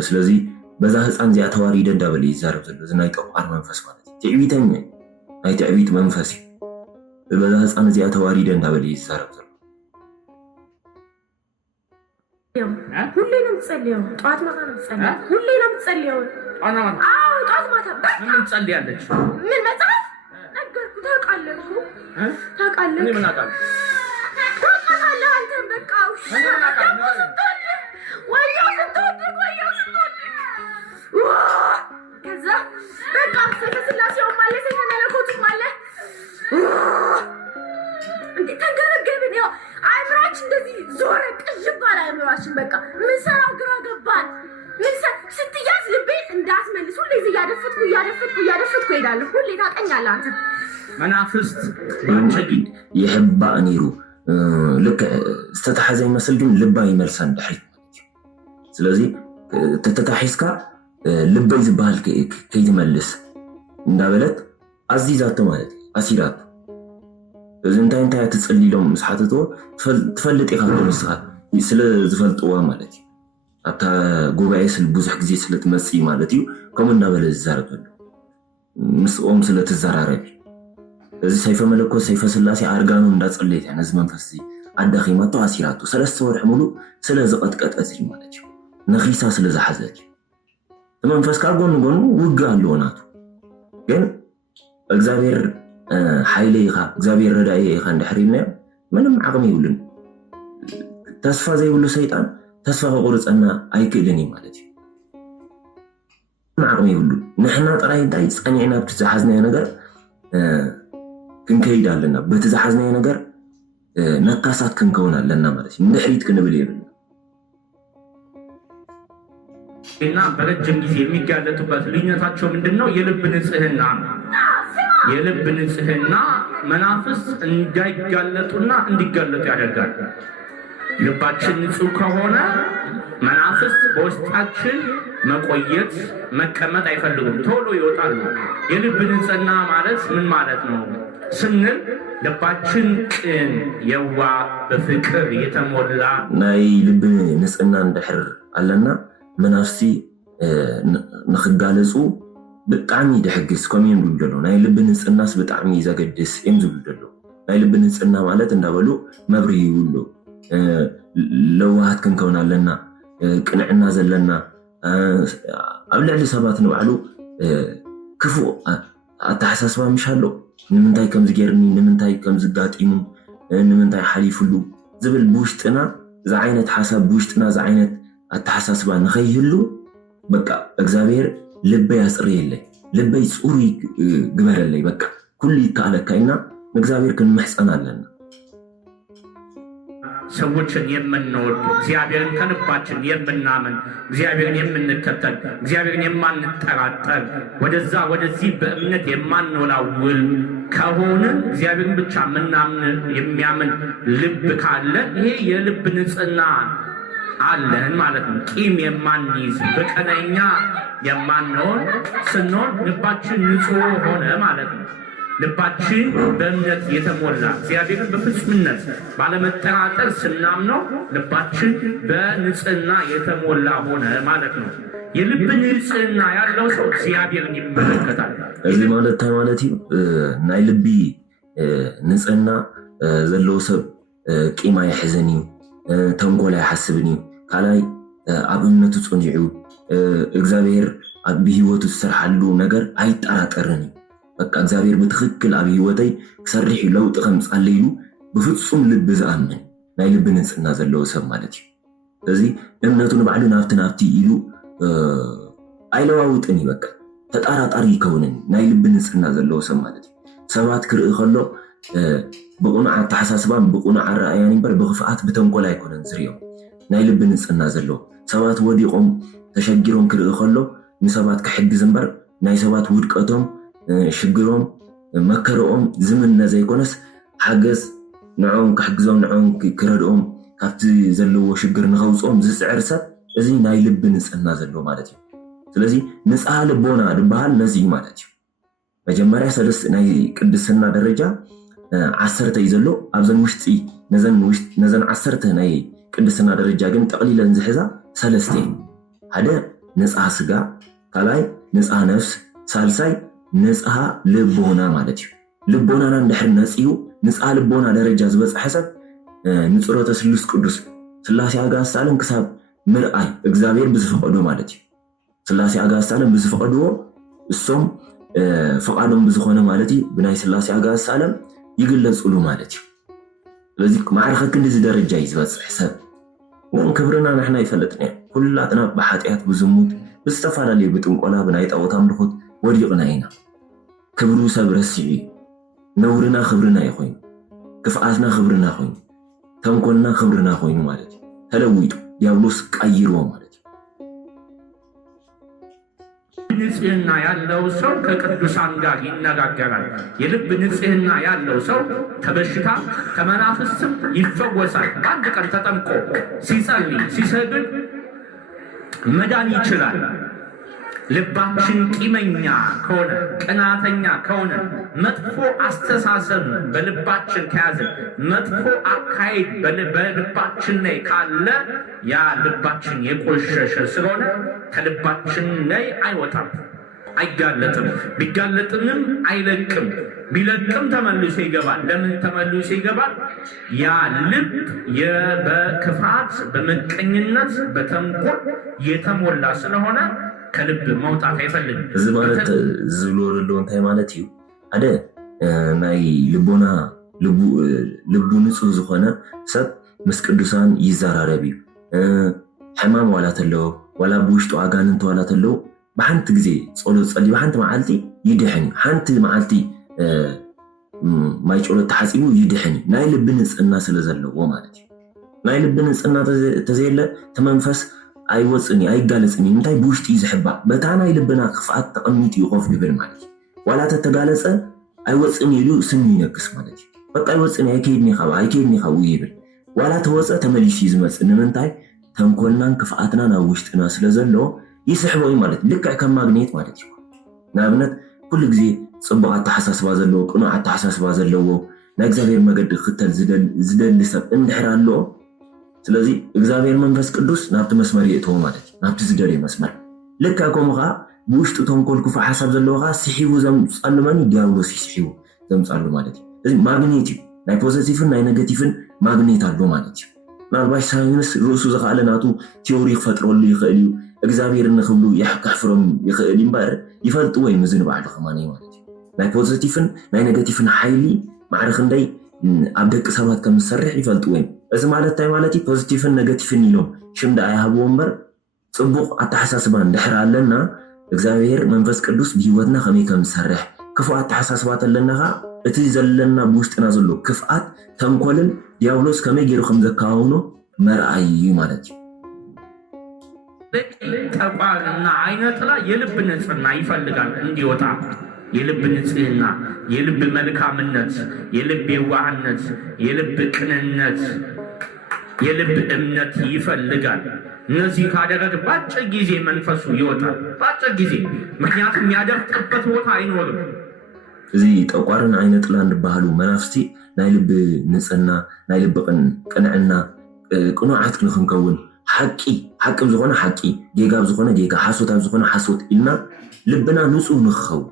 سلازي بزا هصان زي اتواريد እንዳበል ይዛረብ ዘሎ ዝናይ ጠቋር መንፈስ ማለት ትዕቢተኛ ናይ ትዕቢት መንፈስ በዛ ህፃን እዚ اتواريد እንዳበል ይዛረብ ዘሎ ሁሌንም ጸልየው ጧት ማታ ነው ጸልየው ሁሌንም ጸልየው አዎ ጧት ማታ ምን ጸልያለች ምን መጽሐፍ ነገርኩ ታውቃለህ ምን አውቃለሁ ታውቃለህ አንተ በቃ ወያው ከዛ በቃ ስለስላሴው ማለት ተመለኮቱ ማለት እንዴ ተገረገብን ያው አይምራችን እንደዚህ ዞረ ቅጅባል አይምራችን በቃ ምን ሰራው ግራ ገባን ምን ስትያዝ ልቤ እንዳስመልስ ሁሌ እያደፈጥኩ እሄዳለሁ ሁሌ ታቀኛለህ አንተ መናፍስት يحب أنيرو لك استتحزي مسل ግን ልባ ይመልሳን ድሕሪት ስለዚህ ተተታሒስካ ልበይ ዝበሃል ከይትመልስ እንዳበለት አዚዛት ማለት አሲራት እዚ እንታይ ትጽልይሎም መስሓተቶ ትፈልጥ ኢኻ ተመስኻ ስለ ዝፈልጥዋ ማለት እዩ አታ ጉባኤ ስለ ብዙሕ ግዜ ስለ ትመጽ ማለት እዩ ከም እንዳበለ ዝዛረበሉ ምስኦም ስለ ተዘራረቢ እዚ ሰይፈ መለኮት ሰይፈ ስላሴ አርጋኑ እንዳጸለይት ያነዝ መንፈስ አዳኺማቶ አሲራቱ ሰለስተ ወርሕ ሙሉ ስለ ዝቀጥቀጠት ማለት እዩ ነኺሳ ስለ ዝሓዘት መንፈስ ካጎን ጎኑ ውጋ አለውናቱ ግን እግዚአብሔር ኃይሌ ይኻ እግዚአብሔር ረዳዬ ይኻ እንድሕሪና ምንም ዓቅም ይብልን ተስፋ ዘይብሉ ሰይጣን ተስፋ ከቁርፀና አይክልኒ ማለት እዩ ዓቅም ይብሉ ንሕና ጥራይ እንታይ ጸኒዕና ብዝሓዝናዮ ነገር ክንከይድ ኣለና በቲ ዝሓዝናዮ ነገር ነካሳት ክንከውን ኣለና ማለት እዩ ንድሕሪት ክንብል የብልና እና በረጅም ጊዜ የሚጋለጡበት ልዩነታቸው ምንድነው? የልብ ንጽህና ነው። የልብ ንጽህና መናፍስት እንዳይጋለጡና እንዲጋለጡ ያደርጋል። ልባችን ንጹህ ከሆነ መናፍስት በውስጣችን መቆየት መቀመጥ አይፈልጉም፣ ቶሎ ይወጣሉ። የልብ ንጽህና ማለት ምን ማለት ነው ስንል ልባችን ቅን፣ የዋ፣ በፍቅር የተሞላ ናይ ልብ ንጽህና እንድሕር ኣለና መናፍስቲ ንኽጋለጹ ብጣዕሚ ድሕግስ ከምዮም ዝብሉ ዘሎ ናይ ልቢ ንጽህናስ ብጣዕሚ ዘገድስ እዮም ዝብሉ ዘሎ ናይ ልቢ ንጽህና ማለት እንዳበሉ መብሪ ይብሉ ለዋሃት ክንከውን ኣለና ቅንዕና ዘለና ኣብ ልዕሊ ሰባት ንባዕሉ ክፉእ ኣተሓሳስባ ምሻሎ ንምንታይ ከም ዝገርኒ ንምንታይ ከም ዝጋጢሙ ንምንታይ ሓሊፉሉ ዝብል ብውሽጥና ዝዓይነት ሓሳብ ብውሽጥና ዝዓይነት ኣተሓሳስባ ንኸይህሉ በቃ እግዚአብሔር ልበይ ያጽርየለይ ልበይ ጽሩይ ግበረለይ በቃ ኩሉ ይከኣለካ ኢና እግዚአብሔር ክንመሕፀን ኣለና ሰዎችን የምንወድ እግዚአብሔርን ከልባችን የምናምን እግዚአብሔርን የምንከተል እግዚአብሔርን የማንጠራጠር ወደዛ ወደዚህ በእምነት የማንወላውል ከሆነ እግዚአብሔርን ብቻ ምናምን የሚያምን ልብ ካለ ይሄ የልብ ንጽህና አለን ማለት ነው። ቂም የማንይዝ በቀነኛ የማንሆን ስንሆን ልባችን ንጹህ ሆነ ማለት ነው። ልባችን በእምነት የተሞላ እግዚአብሔርን በፍጹምነት ባለመጠራጠር ስናምነው ልባችን በንጽህና የተሞላ ሆነ ማለት ነው። የልብ ንጽህና ያለው ሰው እግዚአብሔርን ይመለከታል። እዚ ማለት ታይ ማለት እዩ ናይ ልቢ ንጽህና ዘለዎ ሰብ ቂም አይሕዘኒ ተንኮል አይሓስብኒ ካላይ ኣብ እምነቱ ጸኒዑ እግዚአብሔር ኣብ ህይወቱ ዝሰርሓሉ ነገር አይጠራጠርኒ በቃ እግዚአብሔር በትክክል ኣብ ህይወተይ ክሰርሕ ለውጥ ከምጻለይሉ ብፍጹም ልብ ዝኣምን ናይ ልብ ንጽህና ዘለዎ ሰብ ማለት እዩ። እዚ እምነቱ ንባዕሉ ናብቲ ኢሉ አይለዋውጥኒ በቃ ተጣራጣሪ ይከውንን ናይ ልብ ንጽህና ዘለዎ ሰብ ማለት እዩ። ሰባት ክርኢ ከሎ ብቁኑዕ ኣተሓሳስባን ብቁኑዕ ኣረኣያን እምበር ብኽፍኣት ብተንኮል ኣይኮነን ዝርዮም ናይ ልብ ንጽህና ዘለዎ ሰባት ወዲቆም ተሸጊሮም ክርኢ ከሎ ንሰባት ክሕግዝ እምበር ናይ ሰባት ውድቀቶም ሽግሮም መከረኦም ዝምነ ዘይኮነስ ሓገዝ ንዖም ክሕግዞም ንዖም ክረድኦም ካብቲ ዘለዎ ሽግር ንኸውፅኦም ዝስዕር ሰብ እዚ ናይ ልብ ንጽህና ዘለዎ ማለት እዩ። ስለዚ ንጽሃ ልቦና ዝበሃል ነዚ ማለት እዩ። መጀመሪያ ሰለስተ ናይ ቅድስና ደረጃ 10 ይዘሎ ኣብዘን ውሽጢ ነዘን 10 ናይ ቅድስና ደረጃ ግን ጠቕሊለን ዝሕዛ ሰለስተ ሓደ ንጽሐ ስጋ ካልኣይ ንጽሐ ነፍስ ሳልሳይ ንጽሐ ልቦና ማለት እዩ ልቦናና እንድሕር ነጽዩ ንጽሐ ልቦና ደረጃ ዝበጽሐ ሰብ ንጽሮተ ስሉስ ቅዱስ ስላሴ ኣጋሳልን ክሳብ ምርኣይ እግዚአብሔር ብዝፈቀዶ ማለት እዩ ስላሴ ኣጋሳልን ብዝፈቀድዎ እሶም ፈቃዶም ብዝኾነ ማለት እዩ ብናይ ስላሴ ኣጋሳልን ይግለጽሉ ማለት እዩ ስለዚ ማዕረኸ ክንዲ ደረጃ ይዝበጽሕ ሰብ ወን ክብርና ንሕና ይፈለጥና ኩላትና ብሓጢያት ብዝሙት ብዝተፈላለዩ ብጥንቆላ ብናይ ጣዖት ኣምልኾት ወዲቕና ኢና ክብሩ ሰብ ረሲዑ ነውርና ክብርና ይኾይኑ ክፍኣትና ክብርና ኮይኑ ተንኮልና ክብርና ኮይኑ ማለት እዩ ተለዊጡ ዲያብሎስ ቀይርዎ ማለት እዩ ንጽህና ያለው ሰው ከቅዱሳን ጋር ይነጋገራል የልብ ንጽህና ያለው ሰው ከበሽታ ከመናፍስትም ይፈወሳል በአንድ ቀን ተጠምቆ ሲጸልይ ሲሰግድ መዳን ይችላል ልባችን ቂመኛ ከሆነ ቅናተኛ ከሆነ መጥፎ አስተሳሰብ በልባችን ከያዘ መጥፎ አካሄድ በልባችን ላይ ካለ ያ ልባችን የቆሸሸ ስለሆነ ከልባችን ላይ አይወጣም አይጋለጥም ቢጋለጥንም አይለቅም ቢለቅም ተመልሶ ይገባል ለምን ተመልሶ ይገባል ያ ልብ በክፋት በመቀኝነት በተንኮል የተሞላ ስለሆነ ከልብ መውጣት አይፈልግም እዚ ማለት ዝብሎ እንታይ ማለት እዩ አደ ናይ ልቦና ልቡ ንጹህ ዝኾነ ሰብ ምስ ቅዱሳን ይዘራረብ እዩ ሕማም ዋላ ተለው ዋላ ብውሽጡ አጋንንት ዋላ ተለው በሓንቲ ግዜ ጸሎት ጸልይ በሓንቲ መዓልቲ ይድሕን ሓንቲ መዓልቲ ማይ ጸሎት ተሓጺቡ ይድሕን ናይ ልብ ንጽህና ስለዘለዎ ማለት እዩ ናይ ልብ ንጽህና ተዘየለ ተመንፈስ አይወጽኒ አይጋለጽኒ እንታይ ብውሽጢ ይዝሕባ በታ ናይ ልብና ክፍኣት ተቐሚጡ ይቆፍ ይብል ማለት እዩ ዋላ ተተጋለጸ አይወጽኒ ኢሉ ስም ይነክስ ማለት እዩ በቃ አይወጽኒ አይከይድኒ ካብ ይብል ዋላ ተወጸ ተመሊሽ ይዝመጽ ንምንታይ ተንኮልናን ክፍኣትናን ኣብ ውሽጥና ስለዘሎ ይስሕቦ ማለት ልክዕ ከም ማግኔት ማለት እዩ ንኣብነት ኩሉ ግዜ ጽቡቕ ኣተሓሳስባ ዘለዎ ቅኑዕ ኣተሓሳስባ ዘለዎ ናይ እግዚአብሔር መገዲ ክተል ዝደሊ ሰብ እንድሕር ኣለዎ ስለዚ እግዚአብሔር መንፈስ ቅዱስ ናብቲ መስመር ይእትዎ ማለት እዩ ናብቲ ዝደልየ መስመር ልክዕ ከምኡ ከዓ ብውሽጡ ተንኮል ክፉእ ሓሳብ ዘለዎ ከዓ ስሒቡ ዘምጻሉ መን ዲያብሎስ ይስሒቡ ዘምጻሉ ማለት እዩ እዚ ማግኔት እዩ ናይ ፖዚቲቭን ናይ ኔጌቲቭን ማግኔት ኣሎ ማለት እዩ ምናልባሽ ሳይንስ ርእሱ ዝኽኣለ ናቱ ቲዮሪ ክፈጥረሉ ይኽእል እዩ እግዚአብሔር ንኽብሉ የሕከሕፍሮም ይኽእል እምበር ይፈልጥዎ እዩ ምዝንባዕሉ ኸማነ ማለት እዩ ናይ ፖዚቲቭን ናይ ኔጌቲቭን ሓይሊ ማዕረ ክንደይ ኣብ ደቂ ሰባት ከም ዝሰርሕ ይፈልጥዎ እዩ እዚ ማለት እንታይ ማለት እዩ ፖዚቲቭን ኔጌቲቭን ኢሎም ሽምዳ ኣይሃብዎ እምበር ጽቡቕ ኣተሓሳስባ እንድሕር ኣለና እግዚአብሔር መንፈስ ቅዱስ ብሂወትና ከመይ ከም ዝሰርሕ ክፉእ ኣተሓሳስባት ኣለና ከዓ እቲ ዘለና ብውሽጥና ዘሎ ክፍኣት ተንኮልን ዲያብሎስ ከመይ ገይሩ ከም ዘከባብኖ መርኣይ እዩ ማለት እዩ ተቋርና አይነት ላይ የልብ ንጽህና ይፈልጋል እንዲወጣ የልብ ንጽህና የልብ መልካምነት የልብ የዋህነት የልብ ቅንነት የልብ እምነት ይፈልጋል እነዚህ ካደረገ ባጭር ጊዜ መንፈሱ ይወጣል ባጭር ጊዜ ምክንያቱም ያደርቅበት ቦታ አይኖርም እዚ ጠቋርን አይነት ላንድ ባህሉ መናፍስቲ ናይ ልብ ንጽህና ናይ ልብ ቅንዕና ቅኑዓት ክንከውን ሓቂ ዝኾነ ሓቂ ጌጋብ ዝኾነ ጌጋ ሓሶታብ ዝኾነ ሓሶት ኢልና ልብና ንጹህ ንኽኸውን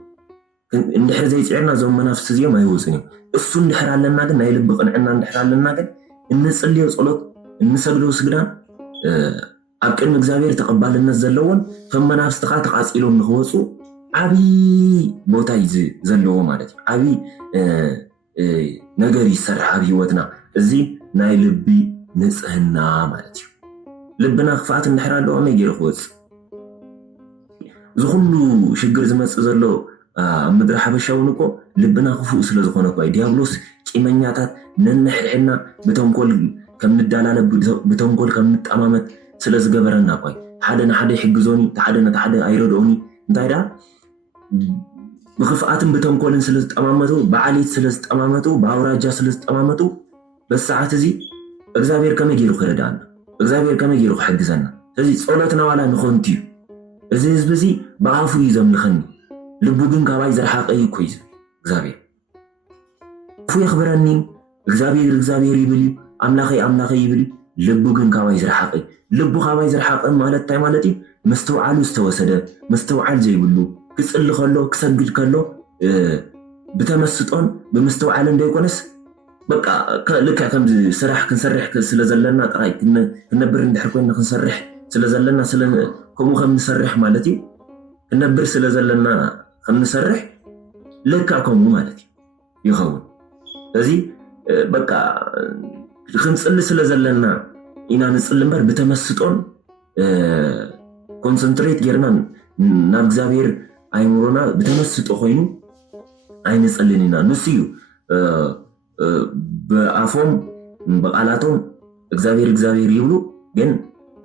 እንድሕር ዘይፅዕርና ዞም መናፍስቲ እዚኦም ኣይወፅን እዮም እሱ እንድሕር ኣለና ግን ናይ ልቢ ቅንዕና እንድሕር ኣለና ግን እንጽልዮ ጸሎት እንሰግዶ ስግዳን ኣብ ቅድሚ እግዚአብሔር ተቐባልነት ዘለዎን ከም መናፍስቲ ከዓ ተቓፂሎም ንኽወፁ ዓብዪ ቦታ እዩ ዘለዎ ማለት እዩ ዓብዪ ነገር ይሰርሕ ኣብ ሂወትና እዚ ናይ ልቢ ንጽህና ማለት እዩ ልብና ክፍኣት እንድሕር ኣለዎ ከመይ ገይሩ ክወፅእ ዝኩሉ ሽግር ዝመጽእ ዘሎ ኣብ ምድሪ ሓበሻ እውን እኮ ልብና ክፉእ ስለ ዝኾነ እኳ ዲያብሎስ ቂመኛታት ነንሕድሕድና ብተንኮል ከም ንዳላለ ብተንኮል ከም ንጠማመት ስለ ዝገበረና እኳ ሓደ ንሓደ ይሕግዞኒ ሓደ ነቲ ሓደ ኣይረድኦኒ እንታይ ዳ ብክፍኣትን ብተንኮልን ስለ ዝጠማመቱ ብዓሌት ስለ ዝጠማመቱ ብኣውራጃ ስለ ዝጠማመቱ በሰዓት እዚ እግዚአብሔር ከመይ ገይሩ ክረዳእና እግዚአብሔር ከመይ ገይሩ ክሕግዘና ስለዚ ጸሎትና ዋላ ንኾንቲ እዩ እዚ ህዝቢ እዚ ብኣፉ እዩ ዘምልኸኒ ልቡ ግን ካባይ ዝረሓቀ እዩ እኮ እዩ እግዚአብሔር ፉ ይኽብረኒ እግዚአብሔር ይብል አምላኸ ይብል ልቡ ግን ካባይ ዝረሓቀ ልቡ ካባይ ዝረሓቀ ማለት እንታይ ማለት እዩ መስተውዓሉ ዝተወሰደ መስተውዓል ዘይብሉ ክጽሊ ከሎ ክሰግድ ከሎ ብተመስጦን ብምስተውዓል እንደይኮነስ በቃ ልክዕ ከም ስራሕ ክንሰርሕ ስለዘለና ጥራይ ክነብር እንድሕር ኮይና ክንሰርሕ ስለዘለና ከምኡ ከም ንሰርሕ ማለት እዩ ክነብር ስለዘለና ከም ንሰርሕ ልክዕ ከምኡ ማለት እዩ ይኸውን ስለዚ በቃ ክንጽሊ ስለዘለና ኢና ንጽሊ እምበር ብተመስጦን ኮንሰንትሬት ጌርና ናብ እግዚአብሔር አይምሮና ብተመስጦ ኮይኑ አይንጸልን ኢና ንሱ እዩ በአፎም በቃላቶም እግዚአብሔር ይብሉ ግን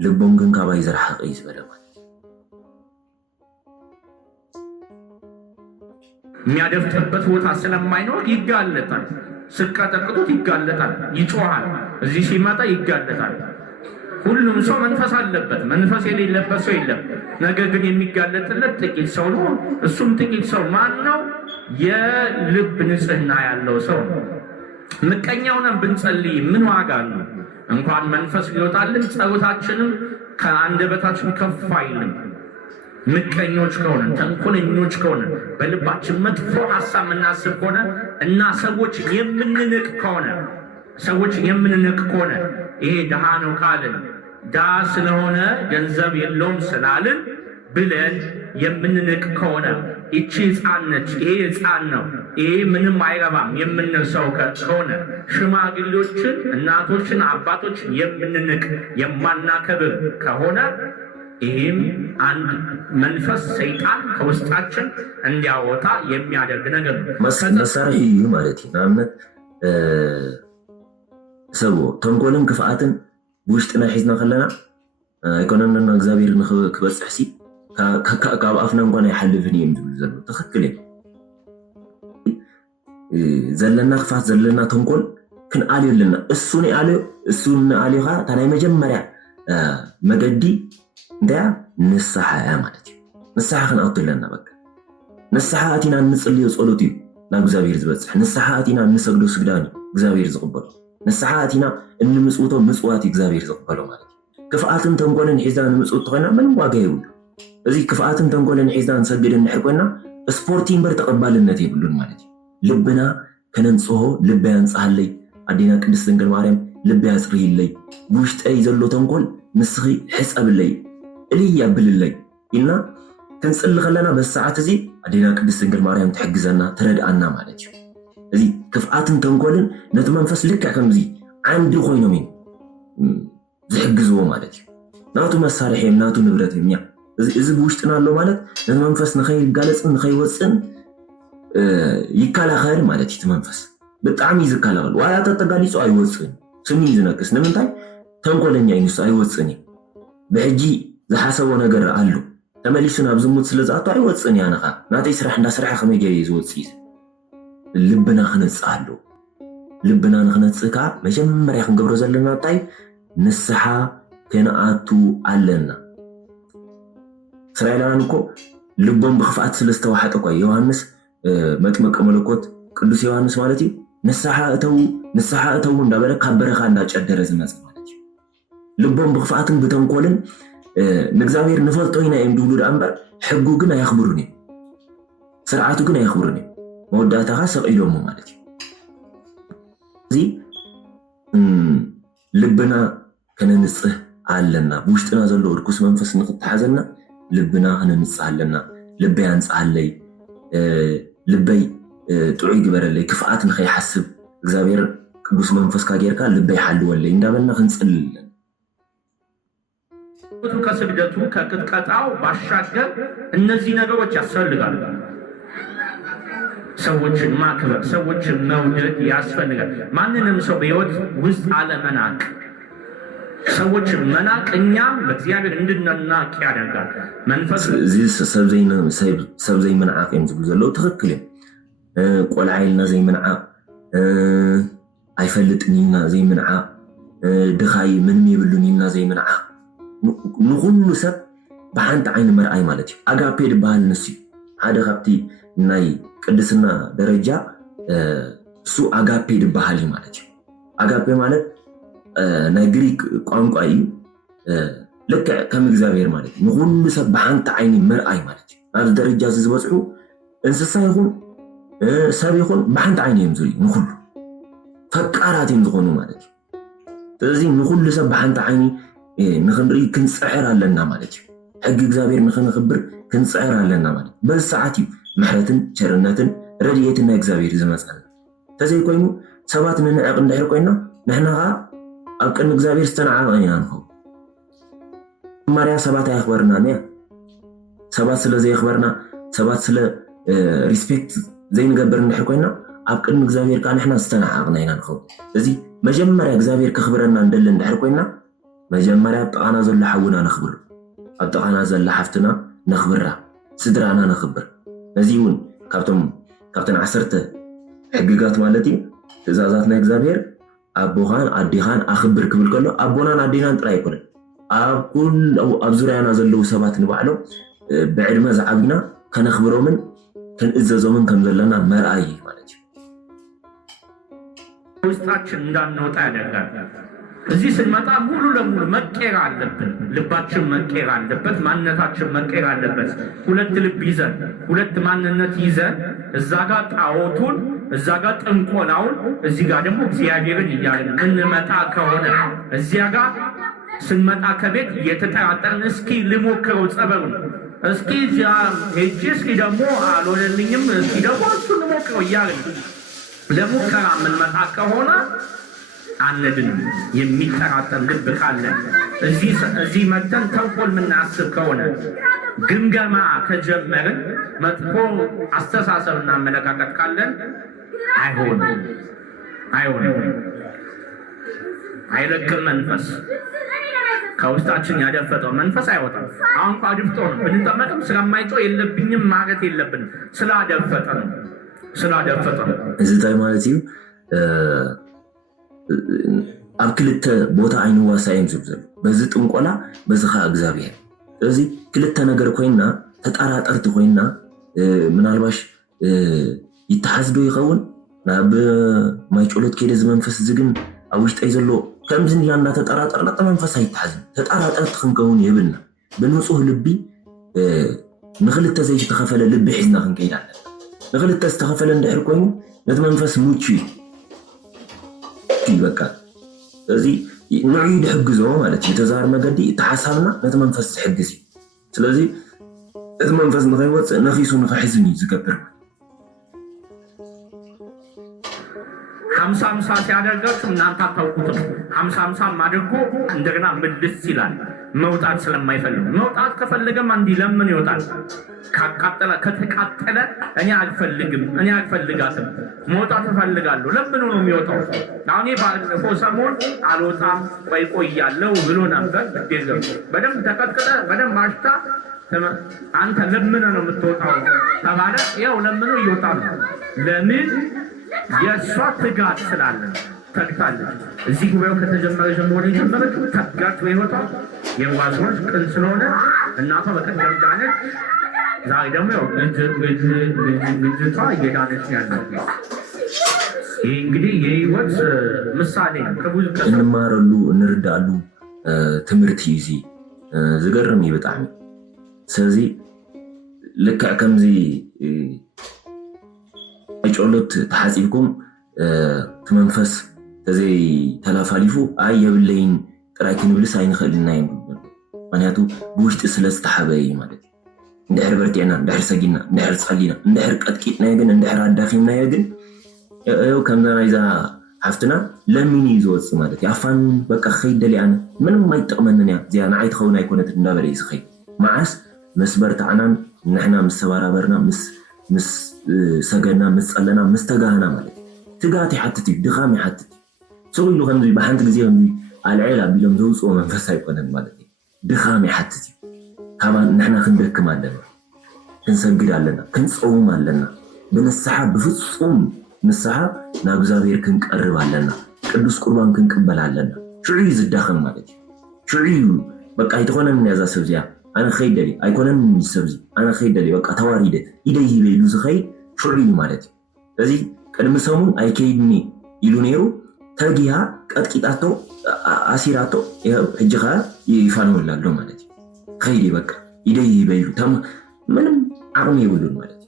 ልቦም ግን ካባይ ዝረሓቀ እዩ ዝበለ ማለት የሚያደፍጥበት ቦታ ስለማይኖር ይጋለጣል። ስቀጠቅጡት ይጋለጣል፣ ይጮሃል። እዚህ ሲመጣ ይጋለጣል። ሁሉም ሰው መንፈስ አለበት፣ መንፈስ የሌለበት ሰው የለም። ነገር ግን የሚጋለጥለት ጥቂት ሰው ነው። እሱም ጥቂት ሰው ማን ነው? የልብ ንጽህና ያለው ሰው ነው። ምቀኛውንም ብንጸልይ ምን ዋጋ አለው? እንኳን መንፈስ ሊወጣልን ጸሎታችንም ከአንደበታችን ከፍ አይልም። ምቀኞች ከሆነ ተንኮለኞች ከሆነ በልባችን መጥፎ ሐሳብ የምናስብ ከሆነ እና ሰዎች የምንንቅ ከሆነ ይሄ ድሃ ነው ካልን ድሃ ስለሆነ ገንዘብ የለውም ስላልን ብለን የምንንቅ ከሆነ ይቺ ሕፃን ነች፣ ይሄ ሕፃን ነው፣ ይሄ ምንም አይረባም የምንል ሰው ከሆነ ሽማግሌዎችን፣ እናቶችን፣ አባቶችን የምንንቅ የማናከብር ከሆነ ይህም አንድ መንፈስ ሰይጣን ከውስጣችን እንዲያወጣ የሚያደርግ ነገር ነው። መሳርሒ እዩ ማለት እዩ። ንኣብነት ሰብዎ ተንኮልን ክፍኣትን ብውሽጥና ሒዝና ከለና ኣይኮነና እግዚኣብሔር ንክበፅሕ ሲ ካብ ኣፍና እንኳን ኣይሓልፍን እዮም ዝብሉ ዘሎ ትክክል እዩ። ዘለና ክፋት ዘለና ተንኮል ክንኣልዮ ኣለና። እሱ ንኣልዮካ እታ ናይ መጀመርያ መገዲ እንታያ ንስሓ እያ ማለት እዩ። ንስሓ ክንኣቱ ኣለና። በቃ ንስሓ ኣቲና ንፅልዮ ጸሎት እዩ ናብ እግዚኣብሔር ዝበፅሕ። ንስሓ ኣቲና እንሰግዶ ስግዳን እዩ እግዚኣብሔር ዝቕበሎ። ንስሓ ኣቲና እንምፅውቶ ምፅዋት እዩ እግዚኣብሔር ዝቕበሎ ማለት እዩ። ክፍኣትን ተንኮልን ሒዝና ንምፅውት ኮይና ምንም ዋጋ የብሉ። እዚ ክፍኣትን ተንኮልን ሒዝና ንሰግድ እንድሕር ኮይና ስፖርቲ እምበር ተቐባልነት የብሉን ማለት እዩ። ልብና ከነንፅሆ ልበይ ኣንፅሃለይ ኣዴና ቅድስት ድንግል ማርያም ልበይ ኣፅርይለይ ብውሽጠይ ዘሎ ተንኮል ንስኺ ሕፀብለይ እልይ ኣብልለይ ኢልና ክንፅሊ ከለና በዚ ሰዓት እዚ ኣዴና ቅድስት ድንግል ማርያም ትሕግዘና ትረድኣና ማለት እዩ። እዚ ክፍኣትን ተንኮልን ነቲ መንፈስ ልክዕ ከምዚ ዓንዲ ኮይኖም እዮም ዝሕግዝዎ ማለት እዩ። ናቱ መሳርሒ እዮም፣ ናቱ ንብረት እዮም። እዚ ብውሽጥና ኣሎ ማለት ነቲ መንፈስ ንኸይጋለፅን ንኸይወፅን ይከላኸል ማለት እዩ። እቲ መንፈስ ብጣዕሚ እዩ ዝከላኸል። ዋላ ተተጋሊፁ ኣይወፅን፣ ስኒ ዝነቅስ። ንምንታይ? ተንኮለኛ እዩ ንሱ፣ ኣይወፅን እዩ። ብሕጂ ዝሓሰቦ ነገር ኣሎ ተመሊሱ ናብ ዝሙት ስለ ዝኣቱ ኣይወፅን እያ። ንኻ ናተይ ስራሕ እንዳስራሕ ከመይ ገይረ ዝወፅእ እዩ። ልብና ክነፅእ ኣሎ። ልብና ንክነፅእ ከዓ መጀመርያ ክንገብሮ ዘለና እንታይ? ንስሓ ክንኣቱ ኣለና። እስራኤላውያን እኮ ልቦም ብክፍኣት ስለዝተዋሓጠ እኳ ዮሃንስ መጥምቀ መለኮት ቅዱስ ዮሃንስ ማለት እዩ ንስሓ እተው እንዳበለ ካብ በረኻ እንዳጨደረ ዝመፅእ ማለት እዩ። ልቦም ብክፍኣትን ብተንኮልን ንእግዚኣብሔር ንፈልጦ ኢና እዮም ድብሉ ዳ እምበር ሕጉ ግን ኣየኽብሩን እዮም፣ ስርዓቱ ግን ኣየኽብሩን እዮም። መወዳእታኻ ሰቂሎሞ ማለት እዩ። እዚ ልብና ከነንፅህ ኣለና። ብውሽጥና ዘሎ ርኩስ መንፈስ ንክተሓዘና ልብና ከነንፅህ ኣለና። ልበይ ኣንፅሃለይ፣ ልበይ ጥዑይ ግበረለይ፣ ክፍኣት ንኸይሓስብ እግዚኣብሔር ቅዱስ መንፈስካ ጌርካ ልበይ ሓልወለይ እንዳበልና ክንፅልል ኣለና። ከስግደቱ ከቅጥቀጣው ባሻገር እነዚህ ነገሮች ያስፈልጋሉ። ሰዎችን ማክበር፣ ሰዎችን መውደድ ያስፈልጋል። ማንንም ሰው በሕይወት ውስጥ አለመናቅ፣ ሰዎችን መናቅ እኛም በእግዚአብሔር እንድንናቅ ያደርጋል። መንፈስ እዚ ሰብ ዘይምንዓቅ እዮም ዝብሉ ዘለዉ ትክክል እዮም። ቆልዓ ኢልና ዘይምንዓቅ፣ ኣይፈልጥን ኢልና ዘይምንዓቅ፣ ድኻይ ምንም የብሉን ኢልና ዘይምንዓቅ፣ ንኩሉ ሰብ ብሓንቲ ዓይኒ መርኣይ ማለት እዩ። ኣጋፔ ድበሃል ንሱ እዩ። ሓደ ካብቲ ናይ ቅድስና ደረጃ እሱ አጋፔ ይባሃል ማለት እዩ አጋፔ ማለት ናይ ግሪክ ቋንቋ እዩ ልክ ከም እግዚአብሔር ማለት ንሁሉ ሰብ በአንተ አይኒ መርአይ ማለት እዩ ኣብ ደረጃ ዝበጽሑ እንስሳ ይኹን ሰብ ይኹን በአንተ አይኒ ይምዝሉ ንሁሉ ፈቃራት ዝሆኑ ማለት እዩ ስለዚህ ንሁሉ ሰብ በአንተ አይኒ ንኽንርኢ ክንጽዕር ኣለና ማለት እዩ ሕጊ እግዚአብሔር ንኽንኽብር ክንጽዕር ኣለና ማለት በዚ ሰዓት እዩ ምሕረትን ቸርነትን ረድኤትን ናይ እግዚአብሔር ዝመጸና ተዘይ ኮይኑ ሰባት ንንዕቕ እንድሕር ኮይና ንሕና ኣብ ቅድሚ እግዚአብሔር ዝተነዓቐ ኢና ንኸው ማርያ ሰባት ኣይኽበርና ነያ ሰባት ስለ ዘይኽበርና ሰባት ስለ ሪስፔክት ዘይንገብር እንድሕር ኮይና ኣብ ቅድሚ እግዚአብሔር ከዓ ንሕና ዝተነዓቕና ኢና ንኸው እዚ መጀመርያ እግዚአብሔር ክኽብረና እንደለ እንድሕር ኮይና መጀመርያ ኣብ ጥቓና ዘሎ ሓውና ነኽብር ኣብ ጥቓና ዘላ ሓፍትና ነኽብራ ስድራና ነኽብር እዚ እውን ካብተን 10 ሕግጋት ማለት እዩ ትእዛዛት ናይ እግዚአብሔር ኣቦኻን ኣዴኻን ኣኽብር ክብል ከሎ ኣቦናን ኣዴናን ጥራይ ኣይኮነን ኣብ ዙርያና ዘለው ሰባት ንባዕሎም ብዕድመ ዝዓብና ከነኽብሮምን ክንእዘዞምን ከም ዘለና መርአይ ማለት እዩ ውስጣችን እንዳንወጣ ያደርጋል እዚህ ስንመጣ ሙሉ ለሙሉ መቀየር አለብን ልባችን መቀየር አለበት ማንነታችን መቀየር አለበት ሁለት ልብ ይዘን ሁለት ማንነት ይዘን እዛ ጋር ጣዖቱን እዛ ጋር ጥንቆላውን እዚህ ጋር ደግሞ እግዚአብሔርን እያልን እንመጣ ከሆነ እዚያ ጋር ስንመጣ ከቤት የተጠራጠርን እስኪ ልሞክረው ጸበሩን እስኪ ሄጄ እስኪ ደግሞ አልሆነልኝም እስኪ ደግሞ እሱን ልሞክረው እያልን ለሙከራ የምንመጣ ከሆነ አንድንም የሚጠራጠር ልብ ካለ እዚህ መተን ተንኮል የምናስብ ከሆነ ግምገማ ከጀመርን መጥፎ አስተሳሰብና አመለካከት ካለን አይሆንም አይለቅም መንፈስ ከውስጣችን ያደፈጠው መንፈስ አይወጣም አሁን አድፍጦ ነው ብንጠመቅም ስለማይጮህ የለብኝም ማለት የለብንም ስላደፈጠ ነው እዚ ታይ ማለት እዩ ኣብ ክልተ ቦታ ኣይንዋሳዮም ዝብዘሉ በዚ ጥንቆላ በዚ ኸ እግዚአብሔር እዚ ክልተ ነገር ኮይና ተጠራጠርቲ ኮይና ምናልባሽ ይተሓዝዶ ይኸውን ናብ ማይ ጮሎት ከይደ ዝመንፈስ ዝግን ኣብ ውሽጠይ ዘሎ ከምዚ ኢልና ተጠራጠርና መንፈስ ኣይተሓዝን ተጠራጠርቲ ክንከውን የብልና ብንጹህ ልቢ ንኽልተ ዘይተኸፈለ ልቢ ሒዝና ክንከይድ ኣለና ንኽልተ ዝተኸፈለ እንድሕር ኮይኑ ነቲ መንፈስ ሙቹ በቃ እዚ ንዕዩ ድሕግዞ ማለት እዩ ተዛር መገዲ ተሓሳብና ነቲ መንፈስ ዝሕግዝ እዩ ስለዚ እቲ መንፈስ ንኸይወፅእ ነኺሱ ንኽሕዝን እዩ ዝገብር 50-50 ሲያደርጋችሁ እናንተ አታውቁትም 50-50 አድርጎ እንደገና ምልስ ይላል መውጣት ስለማይፈልግ መውጣት ከፈለገም አንዲ ለምን ይወጣል ከተቃጠለ እኔ አልፈልጋትም መውጣት እፈልጋለሁ ለምን ነው የሚወጣው አሁን ባለፈው ሰሞን አልወጣም ቆያለሁ ብሎ ነበር በደንብ ተቀጥቀለ በደንብ አሽታ አንተ ለምን ነው የምትወጣው ተባለ ያው ለምን ይወጣል ለምን የሷ ትጋት ስላለ ተግታለች እዚህ ጉባኤው ከተጀመረ ጀምሮ የጀመረችው ተጋት ወይወጣ የዋዞች ቅን ስለሆነ እናቷ በቀደም ዳነች ዛሬ ደግሞ ያው ልጅቷ እየዳነች ያለው ይህ እንግዲህ የህይወት ምሳሌ ከብዙ እንማረሉ እንርዳሉ ትምህርት ይዚ ዝገርም ይበጣም ስለዚህ ልክ ከምዚ ጮሎት ተሓፂብኩም ትመንፈስ ተዘይ ተላፋሊፉ አይ የብለይን ጥራይ ክንብልስ ኣይንኽእልና ይብል ምክንያቱ ብውሽጢ ስለ ዝተሓበየ ማለት እንድሕር በርቲዕና እንድሕር ሰጊና እንድሕር ፀሊና እንድሕር ቀጥቂጥናዮ ግን እንድሕር ኣዳኺምናዮ ግን ከምዛ ናይዛ ሓፍትና ለሚኒ ዝወፅእ ማለት እዩ ኣፋን በቃ ከይደሊኣነ ምንም ኣይጠቕመንን እያ እዚኣ ንዓይ ትኸውን ኣይኮነትን እንዳበለ እዩ ዝኸይድ መዓስ ምስ በርታዕናን ንሕና ምስ ተባራበርና ምስ ሰገና ምስ ፀለና ምስ ተጋህና ማለት ትጋት ይሓትት እዩ ድኻም ይሓትት ሰው ኢሉ ከምዚ ብሓንቲ ግዜ ከምዚ ኣልዕል ኣቢሎም ዘውፅኦ መንፈስ ኣይኮነን ማለት እዩ ድኻም ይሓትት እዩ ካባ ንሕና ክንደክም ኣለና ክንሰግድ ኣለና ክንፀውም ኣለና ብንስሓ ብፍፁም ንስሓ ናብ እግዚአብሔር ክንቀርብ ኣለና ቅዱስ ቁርባን ክንቅበል ኣለና ሽዑ ዝዳኸም ማለት እዩ ሽዑ በቃ ኣይትኾነን እዛ ሰብ እዚኣ أنا خيد دلي أيكونن من السبزي أنا خيد دلي بقى تواريده إيديه بيلوز خيد شري مالتي لذي كلمة سمون أي كيدني إلونيرو ترجيها كأتكيتاتو أسيراتو حجها يفعلون ولا لو مالتي خيدي بقى إيديه بيلو تام من عرمي يقولون مالتي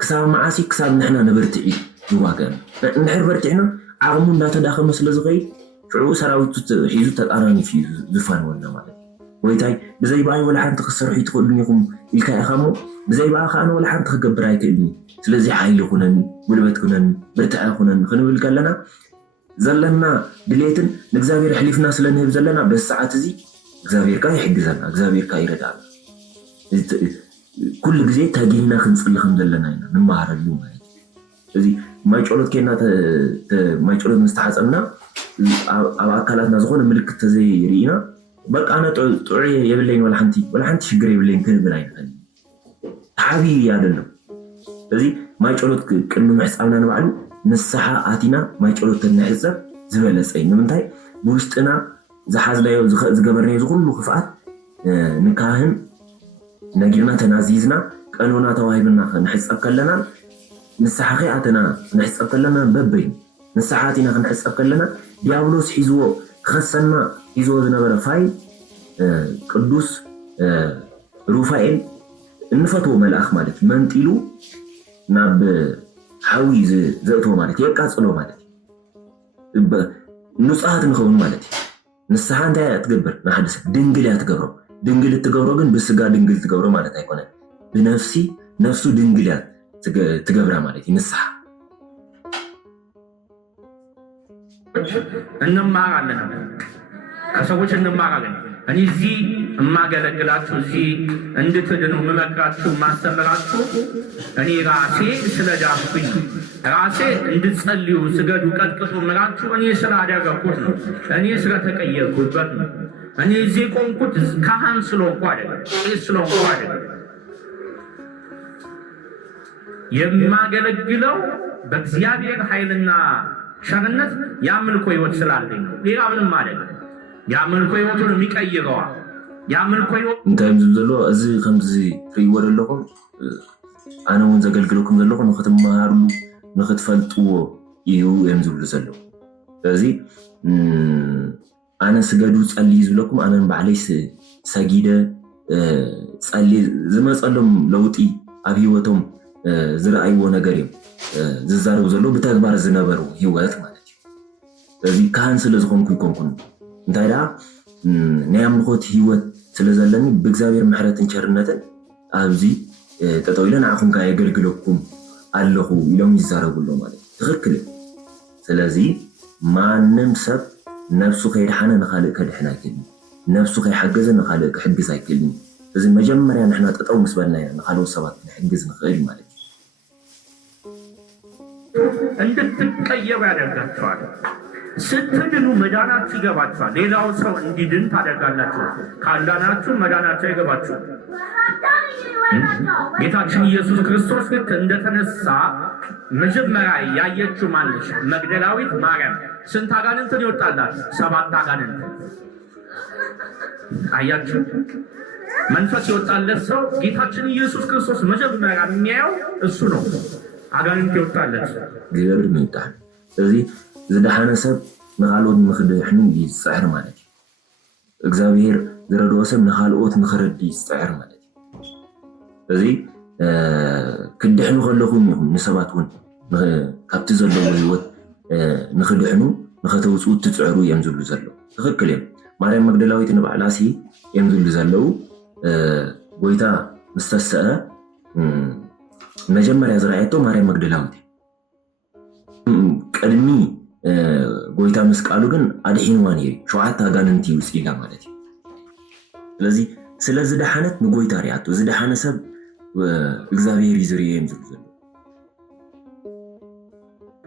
كساب معاسي كساب نحنا نبرتعي جواكنا نحر برتعنا عرمون لا تداخل مثل زغي شعو سراويت حيزو تقاراني في زفان ولا مالتي ويتاي بزي باي ولا حد تخسر حيت تقولنيكم الكا اخامو بزي باي خانه ولا حد تخبر ايكلني سلازي حايل كونن ولبت كونن برتع كونن خنبل كلنا زلنا دليتن لእግዚአብሔር حليفنا سلنهب زلنا بالساعات زي እግዚአብሔር كاي يحجزنا እግዚአብሔር كاي يردانا كل ጊዜ ታጊና ክንጽልህም ዘለና ኢና ንማሃረሉ ማለት እዚ ማይጮሎት ከና ማይጮሎት መስተሓፀና ኣብ ኣካላትና ዝኾነ ምልክት ተዘይ ሪኢና በቃ أنا طعي يبلين ولا حنتي شجر يبلين كل بلاين حبي يا دلنا لذي ما يقولوا كأنه محس أمنا نبعلو نصحة آتينا ما يقولوا تنحزة زبالة سعيد نمنتاي بوشتنا زحاز لا زجبرني يزغل مخفات نكاهن نجينا تنازيزنا كأننا تواهبنا نحس أكلنا نصحة خياتنا نحس أكلنا ببين نصحة آتينا نحس أكلنا ديابلوس حزوه خسنا يزو زنبر فاي قدوس روفائيل انفتو ملأخ مالك منتيلو ناب حاوي زيتو مالك يقاصلو مالك نصحات نخون مالك نصحان انت تقبر نحدث دنجل تقبرو دنجل تقبرو ግን በስጋ ድንግል تقبرو ማለት አይቆነን በነፍሲ ነፍሱ ድንግል تقبرا ማለት ንስሐ እንማራለን ከሰዎች እንማራለን እኔ እዚህ እማገለግላችሁ እዚህ እንድትድኑ መመክራችሁ ማስተምራችሁ እኔ ራሴ ስለዳንኩኝ ራሴ እንድትጸልዩ ስገዱ ቀጥቅጡ ምራችሁ እኔ ስላደረኩት ነው እኔ ስለተቀየርኩበት ነው እኔ እዚህ ቆምኩት ካህን ስለሆንኩ አይደለም ቄስ ስለሆንኩ አይደለም የማገለግለው በእግዚአብሔር ኃይልና ሸርነት ያምልኮ ህይወት ስላለኝ ሌላ ምንም ማለት ያምልኮ ህይወቱን የሚቀይረው ያምልኮ ህይወት እንታይም ዘሎ እዚ ከምዚ ፍሪወር ኣለኩም ኣነ እውን ዘገልግለኩም ዘለኹ ንኽትመሃሩ ንኽትፈልጥዎ እዩ እዮም ዝብሉ ዘለዉ ስለዚ ኣነ ስገዱ ጸልይ ዝብለኩም ኣነን ባዕለይ ሰጊደ ጸልይ ዝመፀሎም ለውጢ ኣብ ህይወቶም ዝረኣይዎ ነገር እዮም ዝዛረቡ ዘሎ ብተግባር ዝነበሩ ህይወት ማለት እዩ ስለዚ ካህን ስለ ዝኾንኩ ይኮንኩን እንታይ ደኣ ናይ ኣምልኾት ህይወት ስለ ዘለኒ ብእግዚአብሔር ምሕረትን ቸርነትን ኣብዚ ጠጠው ኢለ ንዓኹም ከ የገልግለኩም ኣለኹ ኢሎም ይዛረቡሎ ማለት እዩ ትኽክል እዩ ስለዚ ማንም ሰብ ነፍሱ ከይድሓነ ንኻልእ ከድሕን ኣይክእልን ነፍሱ ከይሓገዘ ንኻልእ ክሕግዝ ኣይክእልን እዚ መጀመርያ ንሕና ጠጠው ምስ በልና ኢና ንኻልኦት ሰባት ክንሕግዝ ንኽእል ማለት እዩ እንድትቀየሩ ያደርጋችኋል ስትድኑ መዳናችሁ ይገባችኋል ሌላው ሰው እንዲድን ታደርጋላችሁ ካዳናችሁ መዳናችሁ ይገባችኋል ጌታችን ኢየሱስ ክርስቶስ ግን እንደተነሳ መጀመሪያ ያየችው ማለች መግደላዊት ማርያም ስንት አጋንንትን ይወጣላት 7 አጋንንት አያችሁ መንፈስ ይወጣለት ሰው ጌታችን ኢየሱስ ክርስቶስ መጀመሪያ የሚያየው እሱ ነው አጋንንት ይወጣለት እግዚአብሔር ይምጣል ስለዚህ ዝደሓነ ሰብ ንኻልኦት ንኽድሕኑ ይፅዕር ማለት እዩ እግዚአብሔር ዝረድኦ ሰብ ንኻልኦት ንኽረዲ ይፅዕር ማለት እዩ ስለዚ ክድሕኑ ከለኹም ኢኹም ንሰባት እውን ካብቲ ዘለዎ ህይወት ንኽድሕኑ ንኸተውፅኡ ትፅዕሩ እዮም ዝብሉ ዘለዉ ትኽክል እዮም ማርያም መግደላዊት ንባዕላሲ እዮም ዝብሉ ዘለዉ ጎይታ ምስ ተስአ መጀመርያ ዝረኣየቶ ማርያም መግደላዊት ቀድሚ ጎይታ ምስ ቃሉ ግን ኣድሒንዋ ነይሩ 7 ኣጋንንቲ ይውፅኢላ ማለት እዩ ስለዚ ስለ ዝደሓነት ንጎይታ ሪኣቶ ዝደሓነ ሰብ እግዚአብሔር ይዝርዮ እዮም ዝብሉ ዘለዉ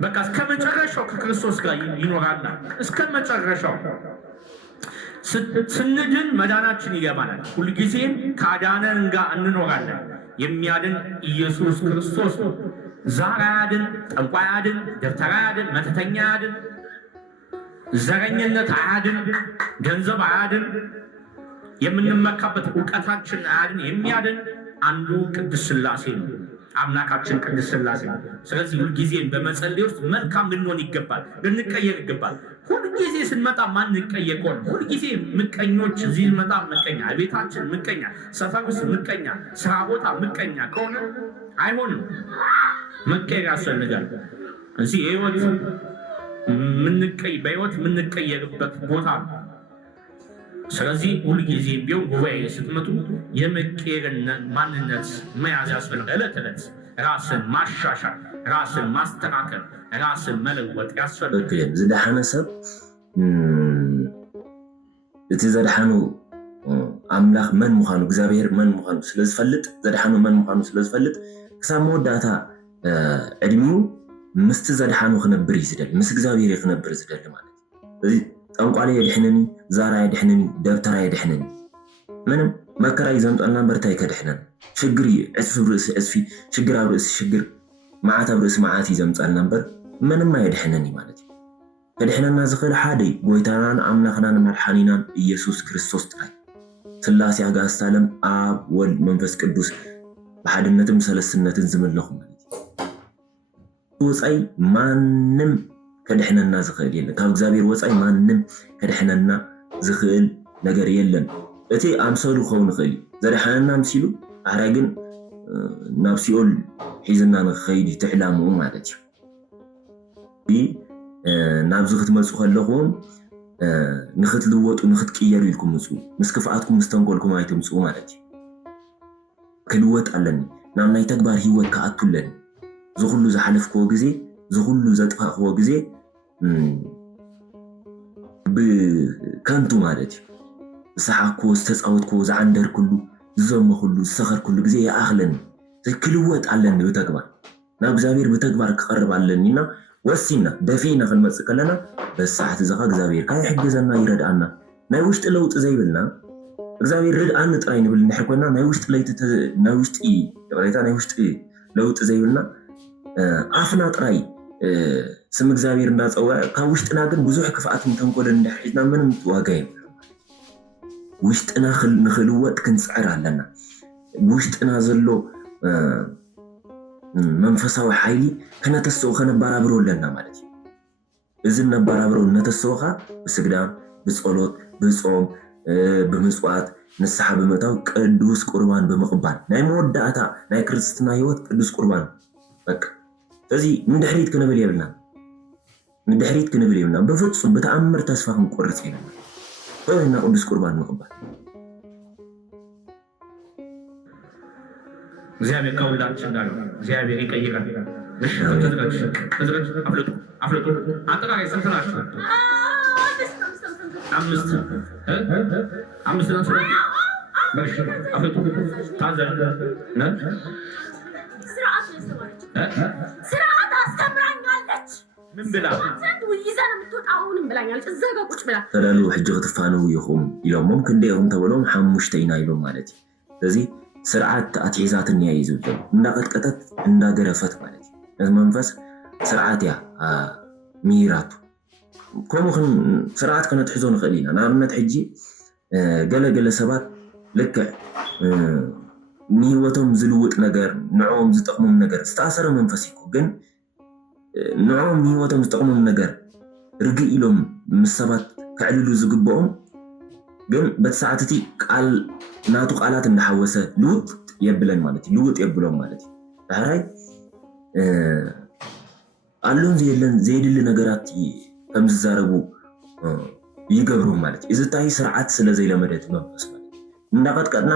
በቃ እስከ መጨረሻው ከክርስቶስ ጋር ይኖራል እስከ መጨረሻው ስንድን መዳናችን ይገባናል ሁልጊዜም ካዳነን ጋር እንኖራለን የሚያድን ኢየሱስ ክርስቶስ ነው ዛር አያድን ጠንቋይ አያድን ደብተራ አያድን መተተኛ አያድን ዘረኝነት አያድን ገንዘብ አያድን የምንመካበት እውቀታችን አያድን። የሚያድን አንዱ ቅዱስ ሥላሴ ነው፣ አምላካችን ቅዱስ ሥላሴ ነው። ስለዚህ ሁልጊዜም በመጸለይ ውስጥ መልካም ልንሆን ይገባል፣ ልንቀየር ይገባል። ሁልጊዜ ስንመጣ ማንቀየር ከሆነ ሁልጊዜ ምቀኞች፣ እዚህ ስንመጣ ምቀኛ፣ ቤታችን ምቀኛ፣ ሰፈር ውስጥ ምቀኛ፣ ስራ ቦታ ምቀኛ ከሆነ አይሆንም። መቀየር ያስፈልጋል። እዚህ በህይወት የምንቀየርበት ቦታ ነው። ስለዚህ ሁልጊዜ ቢሆን ጉባኤ ስትመጡ የመቀየርን ማንነት መያዝ ያስፈልጋል። ዕለት ዕለት ራስን ማሻሻል፣ ራስን ማስተካከል፣ ራስን መለወጥ ያስፈልጋል። ዝደሓነ ሰብ እቲ ዘድሓኑ አምላኽ መን ምዃኑ እግዚአብሔር መን ምዃኑ ስለዝፈልጥ ዘድሓኑ መን ምዃኑ ስለዝፈልጥ ክሳብ መወዳእታ ዕድሚኡ ምስቲ ዘድሓኑ ክነብር እዩ ዝደሊ፣ ምስ እግዚአብሔር ክነብር ዝደሊ ማለት እዩ። ጠንቋል የድሕነኒ፣ ዛራ የድሕነኒ፣ ደብተራ የድሕነኒ፣ ምንም መከራ እዩ ዘምጠልና በርታ ይከድሕነን። ሽግር እዩ ዕፅፊ ርእሲ ዕፅፊ፣ ሽግር ኣብ ርእሲ ሽግር፣ መዓት ኣብ ርእሲ መዓት እዩ ዘምፀልና እምበር ምንም ኣየድሕነኒ ማለት እዩ። ከድሕነና ዝኽእል ሓደ ጎይታናን ኣምላኽናን መድሓኒናን ኢየሱስ ክርስቶስ ጥራይ። ሥላሴ ኣጋዕዝተ ዓለም ኣብ ወልድ መንፈስ ቅዱስ ብሓድነትን ሰለስትነትን ዝምለኹ ማለት እዩ። ወፃኢ ማንም ከድሕነና ዝኽእል የለን። ካብ እግዚአብሔር ወፃኢ ማንም ከድሕነና ዝኽእል ነገር የለን። እቲ ኣምሰሉ ክኸውን ይኽእል እዩ ዘድሓነና ምሲሉ ኣሕራይ ግን ናብ ሲኦል ሒዝና ንኽኸይድ ትዕላምኡ ማለት እዩ። ናብዚ ክትመፁ ከለኹም ንኽትልወጡ ንኽትቅየሩ ኢልኩም ምፁ። ምስ ክፍኣትኩም ምስ ተንኮልኩም ኣይትምፅኡ ማለት እዩ። ክልወጥ ኣለኒ ናብ ናይ ተግባር ሂወት ክኣቱ ኣለኒ። ዝኩሉ ዝሓለፍክዎ ግዜ ዝኩሉ ዘጥፋእክዎ ግዜ ብከንቱ ማለት እዩ። ዝሰሓክዎ ዝተፃወትክዎ ዝዓንደርክሉ ዝዘመኽሉ ዝሰኸርክሉ ግዜ ይኣኽለኒ። ክልወጥ ኣለኒ ብተግባር ናብ እግዚአብሔር ብተግባር ክቐርብ ኣለኒና ወሲና ደፊና ክንመፅእ ከለና በሰዓት እዚኻ እግዚአብሔር ካ ይሕግዘና ይረድኣና። ናይ ውሽጢ ለውጢ ዘይብልና እግዚአብሔር ርድኣኒ ጥራይ ንብል እንድሕር ኮይና ናይ ውሽጢ ለውጢ ዘይብልና ኣፍና ጥራይ ስም እግዚአብሔር እንዳፀውዐ ካብ ውሽጥና ግን ብዙሕ ክፍኣትን ተንኮልን እንድሕር ሒዝና ምንም ዋጋ የብሉ። ውሽጥና ንኽልወጥ ክንፅዕር ኣለና። ውሽጥና ዘሎ መንፈሳዊ ሓይሊ ከነተስኦ ከነባራብሮ ኣለና ማለት እዩ። እዚ ነባራብሮ ነተስኦኻ ብስግዳም፣ ብፀሎት፣ ብፆም፣ ብምፅዋት ንስሓ ብምእታው ቅዱስ ቁርባን ብምቕባል ናይ መወዳእታ ናይ ክርስትና ህይወት ቅዱስ ቁርባን በቃ። ስለዚ ንድሕሪት ክንብል የብልና፣ ንድሕሪት ክንብል የብልና። ብፍፁም ብተኣምር ተስፋ ክንቆርፅ የብልና። ኮይና ቅዱስ ቁርባን ምቕባል እግዚአብሔር ከሁላችን ጋር ነው። እግዚአብሔር ይቀይራል። እሺ ተዘጋጅ፣ አፍልጡ። አጠቃላይ ስንት ናችሁ? አምስት ነው። እሺ አፍልጡ። ታዘር ስርዓት አስተምራኛለች። ምን ብላ? ይዘን የምትወጣውንም ብላኛለች። እዛ ጋር ቁጭ ብላ ተዳሉ ሕጂ ክትፋነው ኢኹም ኢሎሞም ክንደይኹም ተበሎም 5 ኢና ኢሎም ማለት እዩ። ስለዚ ስርዓት ኣትሒዛትን እያ እዩ ዝብሎ እንዳቀጥቀጠት እንዳገረፈት ማለት እዩ። ነዚ መንፈስ ስርዓት እያ ሚራቱ። ከምኡ ስርዓት ከነትሕዞ ንኽእል ኢና። ንኣብነት ሕጂ ገለገለ ሰባት ልክዕ ንህይወቶም ዝልውጥ ነገር ንዕኦም ዝጠቕሞም ነገር ዝተኣሰረ መንፈስ ይኮ ግን ንዕኦም ንህይወቶም ዝጠቕሞም ነገር ርግእ ኢሎም ምስ ሰባት ክዕልሉ ዝግብኦም ግን በቲ ሰዓት እቲ ቃል ናቱ ቃላት እንዳሓወሰ ልውጥ የብለን ማለት እዩ። ልውጥ የብሎም ማለት እዩ። ዳሕራይ ኣሎን ዘየለን ዘየድሊ ነገራት ከም ዝዛረቡ ይገብሮም ማለት እዩ። እዚ እንታይ ስርዓት ስለ ዘይለመደት መንፈስ ማለት እዩ። እንዳቀጥቀጥና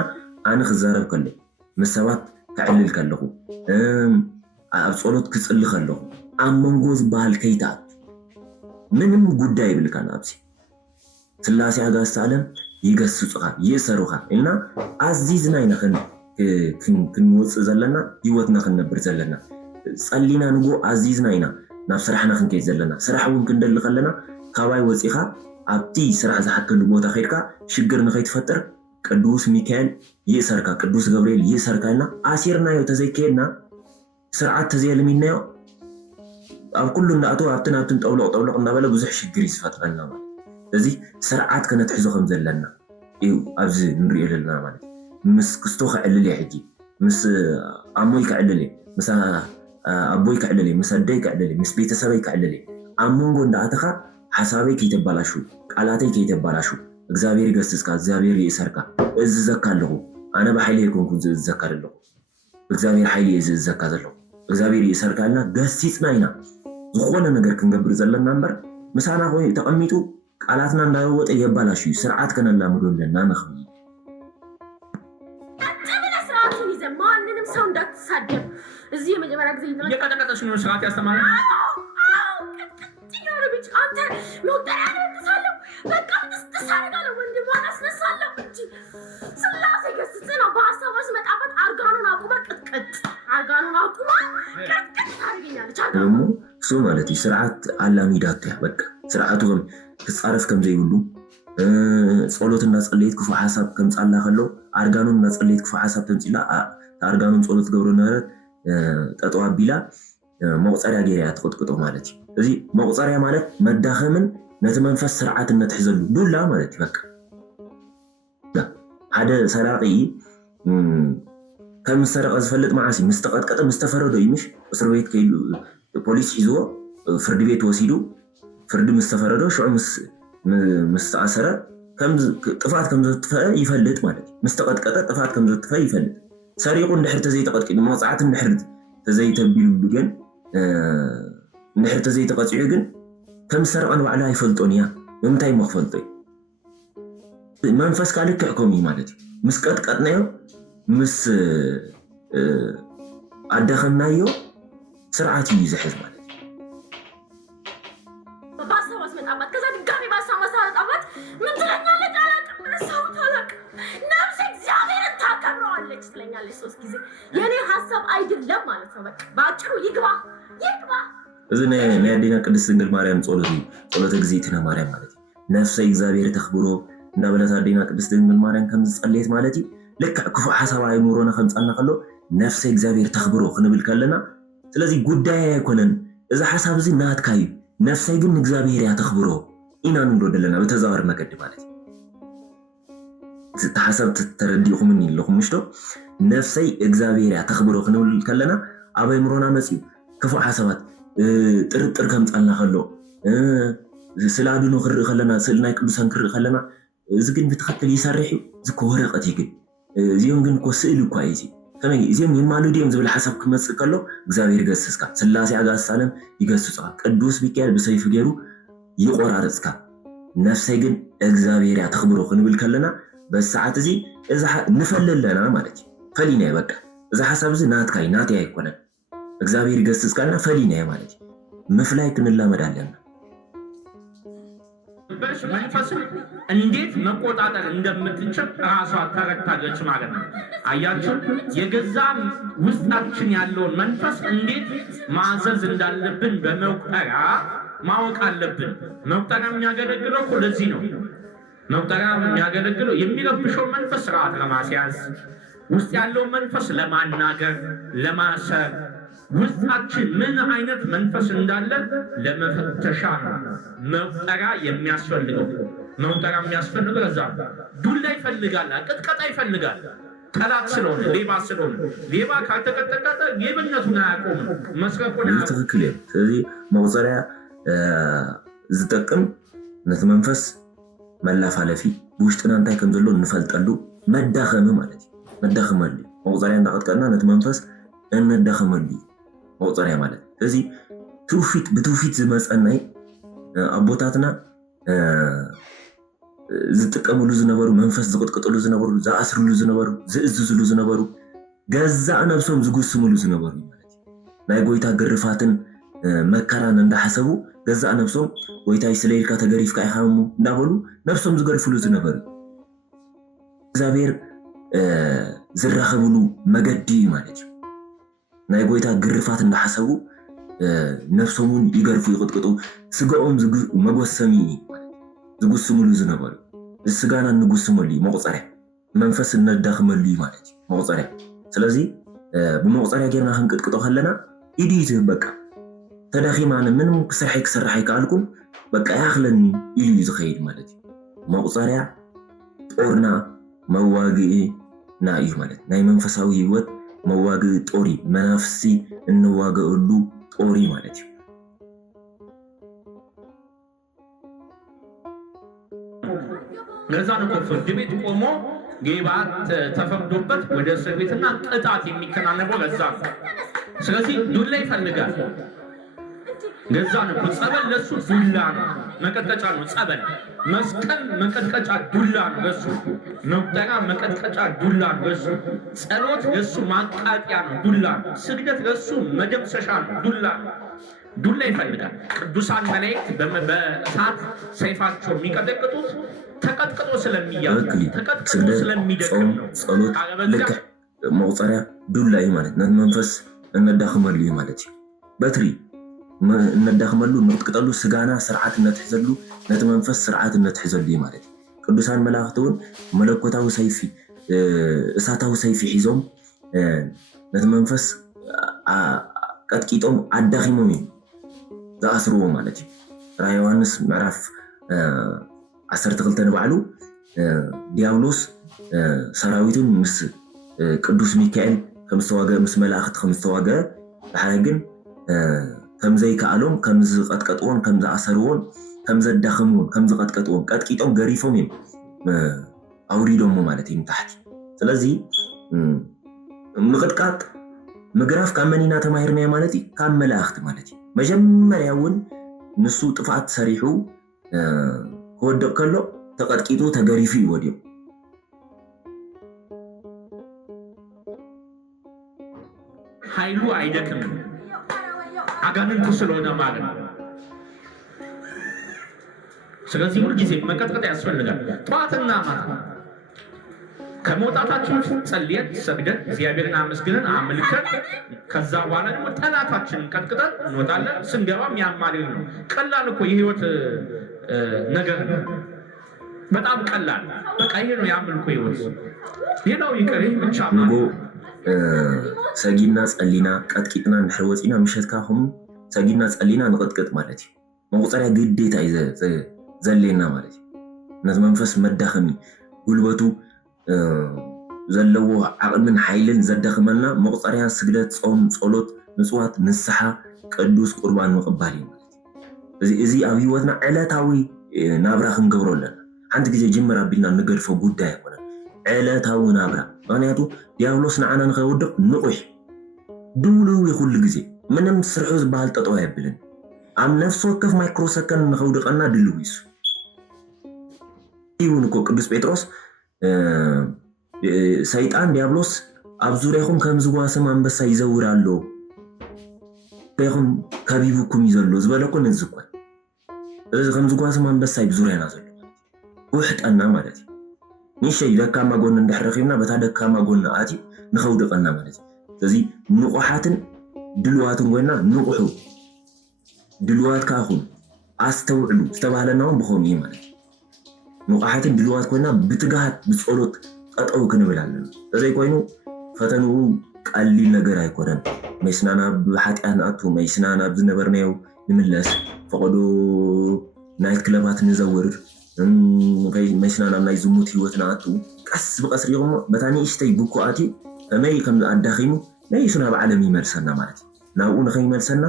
ኣነ ክዛረብ ከለይ ምስ ሰባት ክዕልል ከለኹ ኣብ ፀሎት ክፅሊ ከለኹ ኣብ መንጎ ዝበሃል ከይተኣቱ ምንም ጉዳይ ይብልካ ናብዚ ሥላሴ ኣጋዕዝተ ዓለም ይገስጹኻ ይእሰሩኻ ኢልና ኣዚዝና ኢና ክንወፅእ ዘለና ህይወትና ክንነብር ዘለና። ፀሊና ንጎ ኣዚዝና ኢና ናብ ስራሕና ክንከይድ ዘለና። ስራሕ እውን ክንደሊ ከለና ካባይ ወፂኻ ኣብቲ ስራሕ ዝሓተሉ ቦታ ከይድካ ሽግር ንኸይትፈጥር ቅዱስ ሚካኤል ይእሰርካ፣ ቅዱስ ገብርኤል ይእሰርካ ኢልና ኣሲርናዮ ተዘይከየድና ስርዓት ተዘየልሚናዮ ኣብ ኩሉ እንዳኣተው ኣብትን ኣብትን ጠውሎቕ እናበለ ብዙሕ ሽግር ይዝፈጥረና ማለት። እዚ ስርዓት ከነትሕዞ ከም ዘለና እዩ ኣብዚ ንሪኦ ዘለና ማለት ምስ ክስቶ ክዕልል እየ ሕጂ ምስ ኣሞይ ክዕልል እየ ምስ ኣቦይ ክዕልል እየ ምስ ኣደይ ክዕልል እየ ምስ ቤተሰበይ ክዕልል እየ ኣብ መንጎ እንዳኣተኻ ሓሳበይ ከይተባላሹ ቃላተይ ከይተባላሹ እግዚአብሔር ይገስጽካ እግዚአብሔር ይእሰርካ እዝዘካ ኣለኹ ኣነ ብሓይሊ ይኮንኩ ዝዘካ ኣለኹ እግዚአብሔር ሓይሊ ዝዘካ ዘለኹ እግዚአብሔር ይእሰርካልና ገሲጽና ኢና ዝኾነ ነገር ክንገብር ዘለና እምበር ምሳና ኮይኑ ተቐሚጡ ቃላትና እንዳወጠ የባላሹ ስርዓት ከነላምዶልና ንኽእል ስርዓቱን ይዘህ ማንንም ሰው እንዳትሳደብ እዚህ የመጀመሪያ ጊዜ የቀጠቀጠሽ ነው ስርዓት ያስተማረ አንተ መውጠሪያ ነጥሳለሁ በቃ ትሳረጋለህ ወንድሟን አስነሳለሁ እንጂ ስላሴ ገስጽ ነው በሀሳብ አስመጣበት አርጋኑን አቁማ ቅጥቅጥ አርጋኑን አቁማ ቅጥቅጥ ታደርገኛለች ደግሞ እሱ ማለት ስርዓት አላሚዳት ያ በቃ ስርዓቱ ክጻረፍ ከም ዘይብሉ ጸሎትና ጸለይት ክፉ ሐሳብ ከም ጻላ ከሎ አርጋኑና ጸለይት ክፉ ሐሳብ ተምጽላ አርጋኑን ጸሎት ገብሮ ነረት ጠጠዋ ቢላ መቁጸሪያ ገሪያ ተቆጥቆጦ ማለት እዚ መቁጸሪያ ማለት መዳኸምን ነቲ መንፈስ ስርዓትነት ሕዘሉ ዱላ ማለት በቃ ሓደ ሰራቂ ከም ሰረቀ ዝፈልጥ ማዓሲ ምስተቀጥቀጠ ምስተፈረዶ ይምሽ እስር ቤት ከይሉ ፖሊስ ሒዝዎ ፍርድ ቤት ወሲዱ ፍርድ ምስተፈረዶ ሽዑ ምስተኣሰረ ከም ጥፋት ከም ዘጥፈአ ይፈልጥ ማለት ምስተቀጥቀጠ ጥፋት ከም ዘጥፈአ ይፈልጥ ሰሪቁ እንድሕር ተዘይተቀጥቂጡ መጽዓት እንድሕር ተዘይተቢሉ ግን እንድሕር ተዘይተቀጽዑ ግን ከም ሰረቀን ባዕላ ይፈልጦን እያ ምንታይ መክፈልጦ መንፈስ ካልክዕኩም ማለት ምስ ቀጥቀጥናዮ ምስ ኣዳኸምናዮ ስርዓት እዩ ዝሕዝ ማለት ባሳዋስ መጣባት ከዛ ድጋሚ ባሳዋስ መጣባት ምን ትለኛለች አላውቅም ረሳው ታላቅ ነፍስ እግዚአብሔርን ታከብረዋለች ትለኛለች ሶስት ጊዜ የኔ ሐሳብ አይደለም ማለት ነው በቃ ባጭሩ ይግባ እዚ ናይ ኣዴና ቅድስት ድንግል ማርያም ጸሎተ እግዚእትነ ማርያም ማለት ነፍሰይ እግዚአብሔር ተኽብሮ እንዳበለት ኣዴና ቅድስት ድንግል ማርያም ከም ዝጸለየት ማለት እዩ ልክዕ ክፉእ ሓሳብ ኣይምሮና ከም ጻልና ከሎ ነፍሰይ እግዚአብሔር ተኽብሮ ክንብል ከለና ስለዚ ጉዳይ ኣይኮነን እዚ ሓሳብ እዚ ናትካ እዩ ነፍሰይ ግን እግዚአብሔር ያ ተኽብሮ ኢና ንብሎ ዘለና በተዛዋሪ መገዲ ማለት እቲ ሓሳብ ተረዲእኹም ኢለኹም ምሽቶ ነፍሰይ እግዚአብሔር ያ ተኽብሮ ክንብል ከለና ኣብ ኣይምሮና መጽዩ ክፉእ ሓሳባት ጥርጥር ከም ጻልና ከሎ ስላድኖ ክርኢ ከለና ስእሊ ናይ ቅዱሳን ክርኢ ከለና እዚ ግን ብትኽክል ይሰርሕ እዩ እዚ ወረቐት እዩ ግን እዚኦም ግን እኮ ስእሊ እኳ እዩ እዚ ከመይ እዚኦም ይማልዱ እዮም ዝብል ሓሳብ ክመጽእ ከሎ እግዚአብሔር ይገስጽካ ስላሴ ኣጋዕዝተ ዓለም ይገስጽካ ቅዱስ ሚካኤል ብሰይፉ ገይሩ ይቆራርጽካ ነፍሰይ ግን እግዚአብሔር ያ ተኽብሮ ክንብል ከለና በሰዓት እዚ እዚ ንፈልለና ማለት እዩ ፈሊና በቃ እዚ ሓሳብ እዚ ናትካ እዩ ናትያ ኣይኮነን እግዚአብሔር ይገስጽካልና ፈሊና ማለት እዩ መፍላይ ክንላመድ ኣለና መንፈስን እንዴት መቆጣጠር እንደምትችል ራሷ ተረድታለች ማለት ነው። አያችሁ የገዛ ውስጣችን ያለውን መንፈስ እንዴት ማዘዝ እንዳለብን በመቁጠሪያ ማወቅ አለብን። መቁጠሪያ የሚያገለግለው እኮ ለዚህ ነው። መቁጠሪያ የሚያገለግለው የሚረብሸው መንፈስ ስርዓት ለማስያዝ ውስጥ ያለውን መንፈስ ለማናገር ለማሰር ውስጣችን ምን አይነት መንፈስ እንዳለ ለመፈተሻ መቁጠሪያ የሚያስፈልገው እዛ ዱላ ይፈልጋል፣ ቅጥቀጣ ይፈልጋል። ጠላት ስለሆነ ሌባ ስለሆነ ሌባ ካልተቀጠቀጠ ሌብነቱን አያቆምም፣ መስረቁን አያቆምም። ትክክል። ስለዚህ መቁጠሪያ ዝጠቅም ነቲ መንፈስ መላፋለፊ ብውሽጥና እንታይ ከም ዘሎ እንፈልጠሉ መዳኸም ማለት እዩ። መዳኸመሉ መቁጠሪያ እንዳቀጥቀጥና ነቲ መንፈስ እነዳኸመሉ መቁጠሪያ ማለት እዚ ብትውፊት ዝመፀናይ ኣቦታትና ዝጥቀምሉ ዝነበሩ መንፈስ ዝቅጥቅጥሉ ዝነበሩ ዝኣስርሉ ዝነበሩ ዝእዝዝሉ ዝነበሩ ገዛእ ነብሶም ዝጉስምሉ ዝነበሩ ማለት ናይ ጎይታ ግርፋትን መከራን እንዳሓሰቡ ገዛእ ነብሶም ጎይታይ ስለይልካ ተገሪፍካ ይሓሙ እንዳበሉ ነብሶም ዝገርፍሉ ዝነበሩ እግዚአብሔር ዝራኸብሉ መገዲ ማለት እዩ። ናይ ጎይታ ግርፋት እንዳሓሰቡ ነፍሶምን ይገርፉ ይቅጥቅጡ ስጋኦም መጎሰሚ ዝጉስምሉ ዝነበሩ ስጋና ንጉስመሉ መቁጠሪያ መንፈስ ነዳኽመሉ ማለት እዩ መቁጠሪያ። ስለዚ ብመቁጠሪያ ጌርና ክንቅጥቅጦ ከለና ኢዲ ይዝህብ በቃ ተዳኺማነ ምንም ክሰርሐይ ከኣልኩም በቃ ያኽለኒ ኢሉ ዝኸይድ ማለት እዩ። መቁጠሪያ ጦርና መዋግእና እዩ ማለት ናይ መንፈሳዊ ህይወት መዋግእ ጦሪ መናፍሲ እንዋገእሉ ጦሪ ማለት እዩ ገዛን እኮ ፍርድ ቤት ቆሞ ጌባት ተፈርዶበት ወደ እስር ቤትና ቅጣት የሚከናነበው ገዛ ነው። ስለዚህ ዱላ ይፈልጋል። ገዛን እኮ ጸበል ለሱ ዱላ ነው፣ መቀጥቀጫ ነው። ጸበል መስቀል መቀጥቀጫ ዱላ ነው ለሱ። መቁጠሪያ መቀጥቀጫ ዱላ ነው ለሱ። ጸሎት ለሱ ማቃቂያ ነው፣ ዱላ ነው። ስግደት ለሱ መደምሰሻ ነው፣ ዱላ ነው። ዱላ ይፈልጋል። ቅዱሳን መላእክት በእሳት ሰይፋቸው የሚቀጠቅጡት ተቀጥቅጦ ስለሚያዝ ተቀጥቅጦ ስለሚደክም ነው። ጸሎት ልክ መቁጠሪያ ዱላ እዩ ማለት ነው። መንፈስ እነዳኽመሉ እዩ ማለት እዩ። በትሪ እነዳኽመሉ ንቅጥቀጠሉ ስጋና ስርዓት እነትሕዘሉ ነቲ መንፈስ ስርዓት እነትሕዘሉ እዩ ማለት እዩ። ቅዱሳን መላእክት እውን መለኮታዊ ሰይፊ እሳታዊ ሰይፊ ሒዞም ነቲ መንፈስ ቀጥቂጦም አዳኺሞም እዩ ዝኣስርዎ ማለት እዩ። ራእየ ዮሃንስ ምዕራፍ 12 ንባዕሉ ዲያብሎስ ሰራዊቱን ምስ ቅዱስ ሚካኤል ከም ዝተዋገ ምስ መላእክት ከም ዝተዋገ ብሓደ ግን ከም ዘይከኣሎም ከም ዝቀጥቀጥዎን ከም ዝኣሰርዎን ከም ዘዳኽምዎን ከም ዝቀጥቀጥዎን ቀጥቂጦም ገሪፎም እዮም ኣውሪዶሞ ማለት እዩ ታሕቲ። ስለዚ ምቅጥቃጥ ምግራፍ ካብ መኒና ተማሂርናዮ ማለት እዩ ካብ መላእክት ማለት እዩ። መጀመርያ እውን ንሱ ጥፋት ሰሪሑ ክወድቕ ከሎ ተቀጥቂጡ ተገሪፉ ይወድዩ። ኃይሉ አይደክምም አጋንንቱ ስለሆነ ማለት ነው። ስለዚህ ሁሉ ጊዜ መቀጥቀጥ ያስፈልጋል። ጠዋትና ማታ ከመውጣታችን ጸልየን ሰግደን እግዚአብሔርን አመስግነን አምልከን ከዛ በኋላ ደግሞ ጠላታችንን ቀጥቅጠን እንወጣለን። ስንገባም ያማልል ነው። ቀላል እኮ የህይወት ነገር ነው። በጣም ቀላል በቃ ይሄ ነው ያምልኮ ህይወት። ሌላው ይቀር ብቻ ንጎ ሰጊና ጸሊና ቀጥቂጥና ንሕወፂና ምሸትካ ኹም ሰጊና ጸሊና ንቅጥቅጥ ማለት እዩ። መቁፀሪያ ግዴታ እዩ ዘለና ማለት እዩ። ነቲ መንፈስ መዳኸሚ ጉልበቱ ዘለዎ ዓቅምን ሓይልን ዘዳኽመና መቁፀሪያ ስግደት፣ ጾም፣ ጸሎት፣ ምጽዋት፣ ንስሓ፣ ቅዱስ ቁርባን ምቕባል እዩ ማለት እዩ። እዚ ኣብ ህይወትና ዕለታዊ ናብራ ክንገብሮ ኣለና። ሓንቲ ግዜ ጅምር ኣቢልና ንገድፎ ጉዳይ ኣይኮነን፣ ዕለታዊ ናብራ። ምክንያቱ ዲያብሎስ ንዓና ንኸይወድቕ ንቑሕ ድውልው ኩሉ ግዜ ምንም ስርሑ ዝበሃል ጠጠው የብልን። ኣብ ነፍሲ ወከፍ ማይክሮሰከንድ ንኸውድቐና ድልው ይሱ እውን እኮ ቅዱስ ጴጥሮስ ሰይጣን ዲያብሎስ ኣብ ዙርያኹም ከም ዝዋሰም አንበሳ ይዘውር ኣሎ ዙርያኹም ከቢብኩም እዩ ዘሎ ዝበለኮ ነዚ እኮ እዚ ከም ዝዋሰም አንበሳ እዩ ዙርያና ዘሎ ውሕጠና ማለት እዩ። ንሸይ ደካማ ጎን እንድሕረኺብና በታ ደካማ ጎን ኣትዩ ንኸውድቐና ማለት እዩ። ስለዚ ንቑሓትን ድልዋትን ኮይና ንቑሑ ድልዋትካ ኹን ኣስተውዕሉ ዝተባሃለና እውን ብኸምኡ እዩ ማለት እዩ። ንቑሓትን ድልዋት ኮይና ብትግሃት ብጸሎት ጠጠው ክንብል ኣለና። ስለዚ ኮይኑ ፈተንኡ ቀሊል ነገር ኣይኮነን። መይስና ናብ ሓጢኣት ንኣቱ፣ መይስና ናብ ዝነበርናዮ ንምለስ፣ ፈቐዶ ናይት ክለባት ንዘውር፣ መይስና ናብ ናይ ዝሙት ህይወት ንኣቱ ቀስ ብቀስ ሪኹሞ በታ ንእሽተይ ብኮ ኣትዩ ከመይ ከም ኣዳኺሙ ነይሱ ናብ ዓለም ይመልሰና ማለት እዩ። ናብኡ ንኸይመልሰና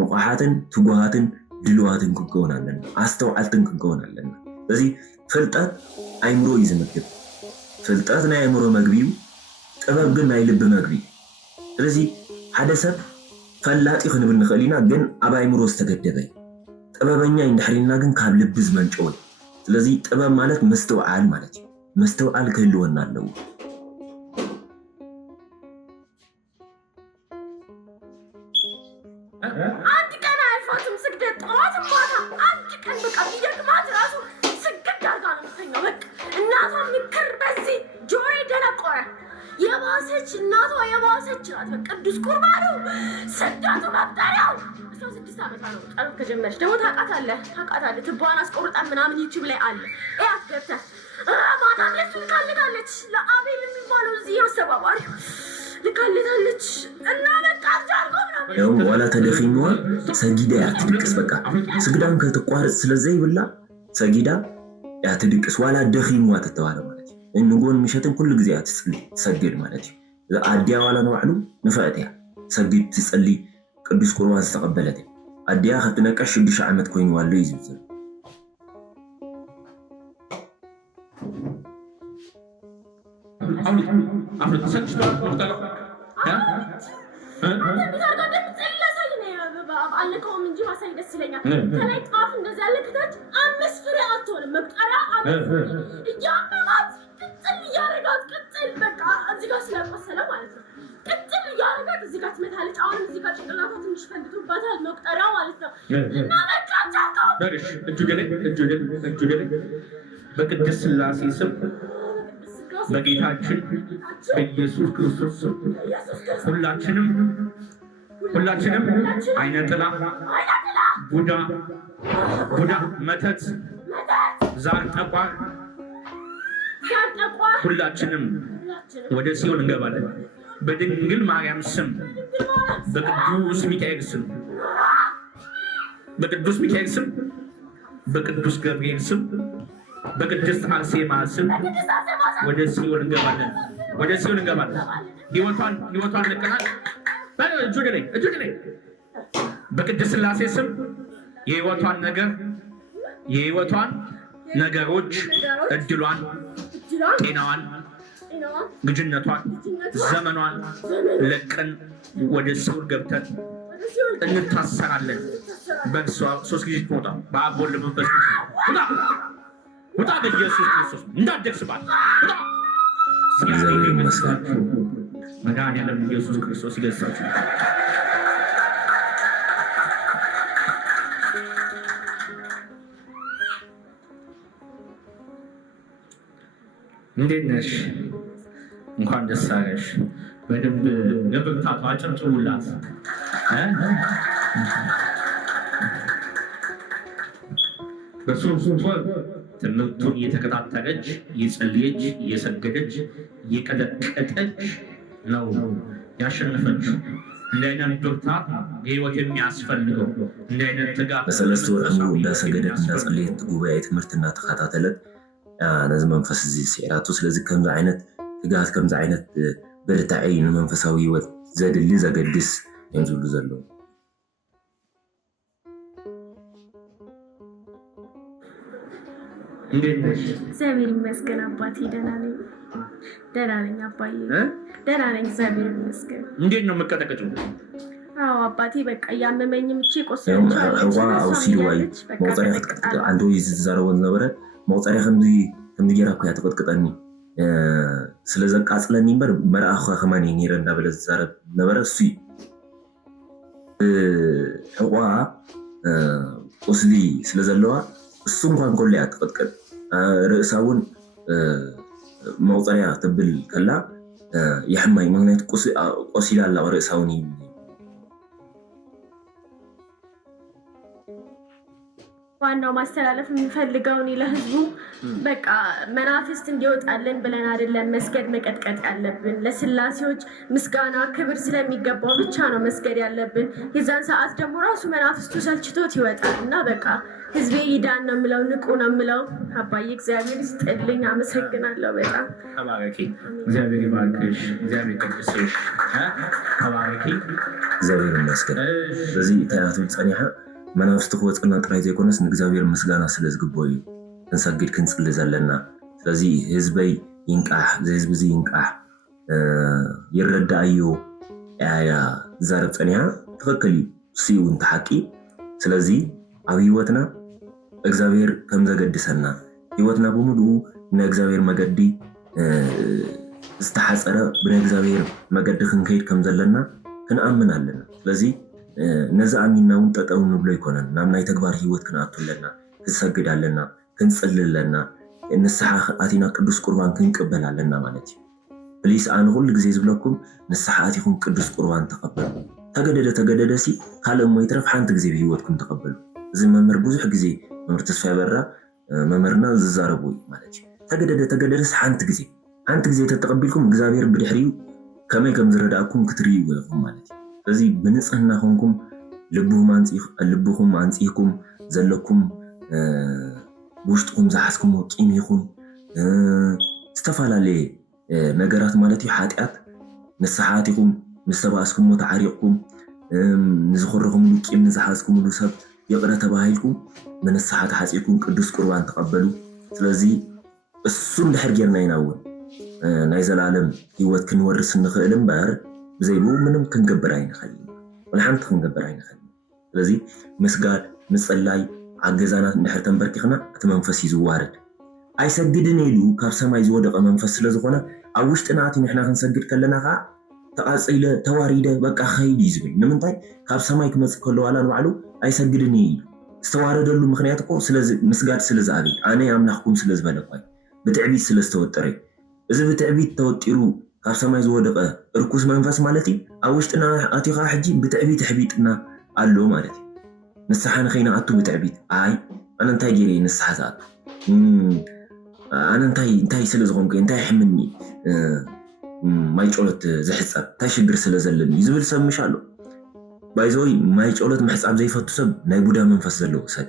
ንቑሓትን ትጉሃትን ድልዋትን ክንከውን ኣለና፣ ኣስተውዓልትን ክንከውን ኣለና። ስለዚ ፍልጠት ኣይምሮ እዩ ዝምግብ። ፍልጠት ናይ ኣእምሮ መግቢ እዩ፣ ጥበብ ግን ናይ ልቢ መግቢ እዩ። ስለዚ ሓደ ሰብ ፈላጢ ክንብል ንኽእል ኢና፣ ግን ኣብ ኣእምሮ ዝተገደበ እዩ። ጥበበኛ እንድሕሪልና ግን ካብ ልቢ ዝመንጨው እዩ። ስለዚ ጥበብ ማለት ምስትውዓል ማለት እዩ። ምስትውዓል ክህልወና ኣለዎ። አንድ ቀን አልፋትም ስግደት ጠዋትም ማታ አንድ ቀን በቃ ቢደክማት ራሱ ስግድ አድርጋ ነው የምትተኛው። በቃ እናቷ ምክር በዚህ ጆሮዬ ደነቆረ። የባሰች እናቷ የባሰች ናት። በቃ ቅዱስ ቁርባኑ ስግደቱ መቁጠሪያው 16 ዓመቷ ነው ጸሎት ከጀመረች። ደግሞ ታውቃታለህ ትቧን አስቆርጣ ምናምን ዩቲዩብ ላይ አለ እያት ገብተህ ማታ ለሱ ልካልታለች። ለአቤል የሚባለው እዚህ አስተባባሪው ልካልታለች እና በቃ አርጎ ያው ዋላ ተደኺምዋ ሰጊዳ ያትድቅስ በቃ ስግዳን ከተቋርጥ ስለዘይ ብላ ሰጊዳ ያትድቅስ ዋላ ደኺምዋ ተተባለ ማለት ንጎን ምሸትን ኩሉ ግዜ ትሰግድ ማለት እዩ ኣድያ ዋላ ንባዕሉ ንፈእትያ ሰግድ ትጸሊ ቅዱስ ቁርባን ዝተቐበለት ኣድያ ክትነቀሽ 6 ዓመት ኮይኑዋሎ እዩ ዝብል አለቀውም እንጂ ማሳይ ደስ ይለኛል ከላይ ጣፍ እንደዚህ ያለ ከታች 5 ፍሬ አትሆንም መቁጠሪያ 5 ፍሬ እያመማት ቅጥል እያረጋት ቅጥል በቃ እዚህ ጋር ስለቆሰለ ማለት ነው ቅጥል እያረጋት እዚህ ጋር ትመታለች አሁን እዚህ ጋር ጭንቅላቷ ትንሽ ፈንድቶባታል መቁጠሪያ ማለት ነው እና በቃ ጫካው ደርሽ እጁ ገለ በቅድስት ሥላሴ ስም በጌታችን በኢየሱስ ክርስቶስ ሁላችንም አይነ ጥላ ቡዳ መተት ዛር ጠቋር ሁላችንም ወደ ሲኦል እንገባለን በድንግል ማርያም ስም በቅዱስ ሚካኤል ስም በቅዱስ ገብርኤል ስም በቅድስት አርሴማ ስም ወደ ሲኦል እንገባለን ህይወቷን ለቀናል እጁ ላይ በቅድስት ሥላሴ ስም የህይወቷን ነገሮች እድሏን ጤናዋን ግጅነቷን ዘመኗን ለቀን ወደ ሲኦል ገብተን እንታሰራለን በእርሷ 3 ጊዜ ትወጣ በአብ ወልድ መንፈስ ውጣ በኢየሱስ ክርስቶስ እንዳትደርስባት ውጣ እግዚአብሔር ይመስገን መድኃኒዓለም ኢየሱስ ክርስቶስ ይገሥጻችሁ እንዴት ነሽ እንኳን ደስ አለሽ በደንብ ለብርታቷ አጨብጭቡላት በሶስት ወር ትምህርቱን እየተከታተለች እየጸለየች እየሰገደች እየቀጠቀጠች ነው ያሸነፈችው። እንደ አይነት ብርታት ህይወት የሚያስፈልገው እንደ አይነት ትጋት በሰለስቱ ወር እንዳሰገደት እንዳጸለየት ጉባኤ ትምህርት እናተከታተለት ነዚ መንፈስ እዚ ሲዕራቱ ስለዚ ከምዚ ዓይነት ትጋት ከምዚ ዓይነት ብርታዒ ንመንፈሳዊ ህይወት ዘድሊ ዘገድስ እዮም ዝብሉ ዘለዉ እግዚአብሔር ይመስገን አባቴ ደህና ነኝ አባዬ ደህና ነኝ እግዚአብሔር ይመስገን እንዴት ነው መቀጠቀጡ አዎ አባቴ በቃ ያመመኝም እቺ ቆሰለች ህዋ አውሲልዋይ መውፀሪያ ክትቀጥቅጥ አንዱ ይዝዛረቦ ነበረ መውፀሪያ ከምዚ ጌራ እኮ ያተቀጥቅጠኒ ስለዘቃፅለኒ እምበር መርኣኻ ከማን ነይረ እንዳበለ ዝዛረብ ነበረ እሱ ህዋ ቁስሊ ስለዘለዋ እሱ እንኳን ኮለ ያተቀጥቀጥ ርእሳውን መውፀሪያ ትብል ከላ يحمي مغنيت قصيل على ርእሳውን ዋናው ማስተላለፍ የምፈልገው ለህዝቡ በቃ መናፍስት እንዲወጣልን ብለን አይደለም መስገድ መቀጥቀጥ ያለብን ለስላሴዎች ምስጋና ክብር ስለሚገባው ብቻ ነው መስገድ ያለብን የዛን ሰዓት ደግሞ ራሱ መናፍስቱ ሰልችቶት ይወጣልና በቃ ህዝቤ ይዳን ነው ምለው ንቁ ነው ምለው አባዬ እግዚአብሔር ይስጥልኝ አመሰግናለሁ በጣም ተባረኪ እግዚአብሔር ይባርክሽ እግዚአብሔር ይቀድስሽ ተባረኪ እግዚአብሔር ይመስገን በዚህ ታያቱ ጸኒሐ መናፍስት ክወፅና ጥራይ ዘይኮነስ ንእግዚአብሔር ምስጋና ስለዝግበው እዩ ክንሰግድ ክንጽሊ ዘለና ስለዚ ህዝበይ ይንቃሕ ህዝቢ እዚ ይንቃሕ ይረዳእዮ ያ ዛረብ ጸኒሐ ትክክል እዩ እሱ እውን ተሓቂ ስለዚ ኣብ ህይወትና እግዚአብሔር ከም ዘገድሰና ህይወትና በሙሉ ንእግዚአብሔር መገዲ ዝተሓፀረ ብንእግዚአብሔር መገዲ ክንከይድ ከም ዘለና ክንኣምን ኣለና ስለዚ ነዛ ኣሚንና እውን ጠጠው ንብሎ ይኮነን ናብ ናይ ተግባር ህይወት ክንኣቱ ኣለና ክንሰግድ ኣለና ክንፅሊ ኣለና ንስሓ ኣቲና ቅዱስ ቁርባን ክንቅበል ኣለና ማለት እዩ ፕሊስ ኣነ ኩሉ ግዜ ዝብለኩም ንስሓ ኣቲኩም ቅዱስ ቁርባን ተቐበሉ ተገደደሲ ካልእ እሞ ይትረፍ ሓንቲ ግዜ ብህይወትኩም ተቐበሉ እዚ መምህር ብዙሕ ግዜ መምህር ተስፋይ በራ መምህርና ዝዛረቡ ማለት እዩ ተገደደስ ሓንቲ ግዜ ተተቐቢልኩም እግዚአብሔር ብድሕሪኡ ከመይ ከም ዝረዳእኩም ክትርእዩ ኢኹም ማለት እዩ ስለዚ ብንፅህና ኮንኩም ልብኹም ኣንፂህኩም ዘለኩም ውሽጥኩም ዝሓዝኩም ቂም ይኹን استفعلالي ነገራት ማለት እዩ ሓጢአት ንስሓቲኩም ምስተባስኩም ተዓሪቅኩም ንዝخرኩም ቂም ንዝሓዝኩም ሰብ ይቅረ ተባሂልኩም መንስሓት ሓጺኩም ቅዱስ ቁርባን ተቀበሉ ስለዚ እሱን ድሕር ጌርና ይናውን ናይ ዘላለም ህይወት ክንወርስ ንኽእል እምበር ብዘይቡ ምንም ክንገብር ኣይንኽእል ወላሓንቲ ክንገብር ኣይንኽእል ስለዚ ምስጋድ ምጽላይ ዓገዛናት እንድሕር ተንበርኪኽና እቲ መንፈስ ይዝዋረድ ኣይሰግድን ኢሉ ካብ ሰማይ ዝወደቀ መንፈስ ስለዝኾነ ኣብ ውሽጥና ኣቲ ንሕና ክንሰግድ ከለና ከዓ ተቃጽለ ተዋሪደ በቃ ኸይድ ይዝብል ንምንታይ ካብ ሰማይ ክመጽእ ከሎ ዋላ ንባዕሉ ኣይሰግድን ኢሉ ዝተዋረደሉ ምክንያት እኮ ስለዚ ምስጋድ ስለዝኣበይ ኣነ ኣምላኽኩም ስለዝበለኳይ ብትዕቢት ስለዝተወጠረ እዚ ብትዕቢት ተወጢሩ ካብ ሰማይ ዝወደቀ እርኩስ መንፈስ ማለት እዩ ኣብ ውሽጥና ኣቲኻ ሕጂ ብትዕቢት ሕቢጥና ኣሎ ማለት እዩ ንስሓ ንኸይንኣቱ ብትዕቢት ኣይ ኣነ እንታይ ጌረ ንስሓ ዝኣቱ ኣነ እንታይ ስለዝኾንከ እንታይ ሕምኒ ማይ ጮሎት ዝሕፀብ እንታይ ሽግር ስለዘለኒ ዝብል ሰብ ምሽ ኣሎ ባይዘይ ማይ ጮሎት ምሕፃብ ዘይፈቱ ሰብ ናይ ቡዳ መንፈስ ዘለዎ ሰብ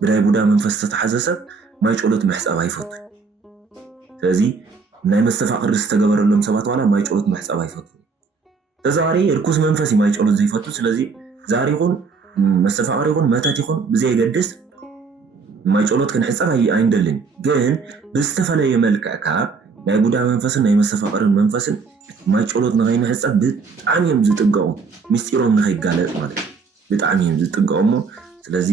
ብናይ ቡዳ መንፈስ ዝተተሓዘ ሰብ ማይ ጮሎት ምሕፃብ ኣይፈቱ ስለዚ ናይ መስተፋቅር ዝተገበረሎም ሰባት ዋላ ማይ ጮሎት ምሕፃብ ኣይፈቱ ተዛሪ እርኩስ መንፈስ ማይ ጮሎት ዘይፈቱ ስለዚ ዛሪ ይኹን መስተፋቅር ይኹን መተት ይኹን ብዘይገድስ ማይ ጮሎት ክንሕፀብ ኣይንደልን ግን ብዝተፈለየ መልክዕካ ናይ ቡዳ መንፈስን ናይ መስተፋቅርን መንፈስን ማይ ጮሎት ንኸይንሕፀብ ብጣዕሚ እዮም ዝጥንቀቁ ምስጢሮም ንኸይጋለጥ ማለት ብጣዕሚ እዮም ዝጥንቀቁሞ ስለዚ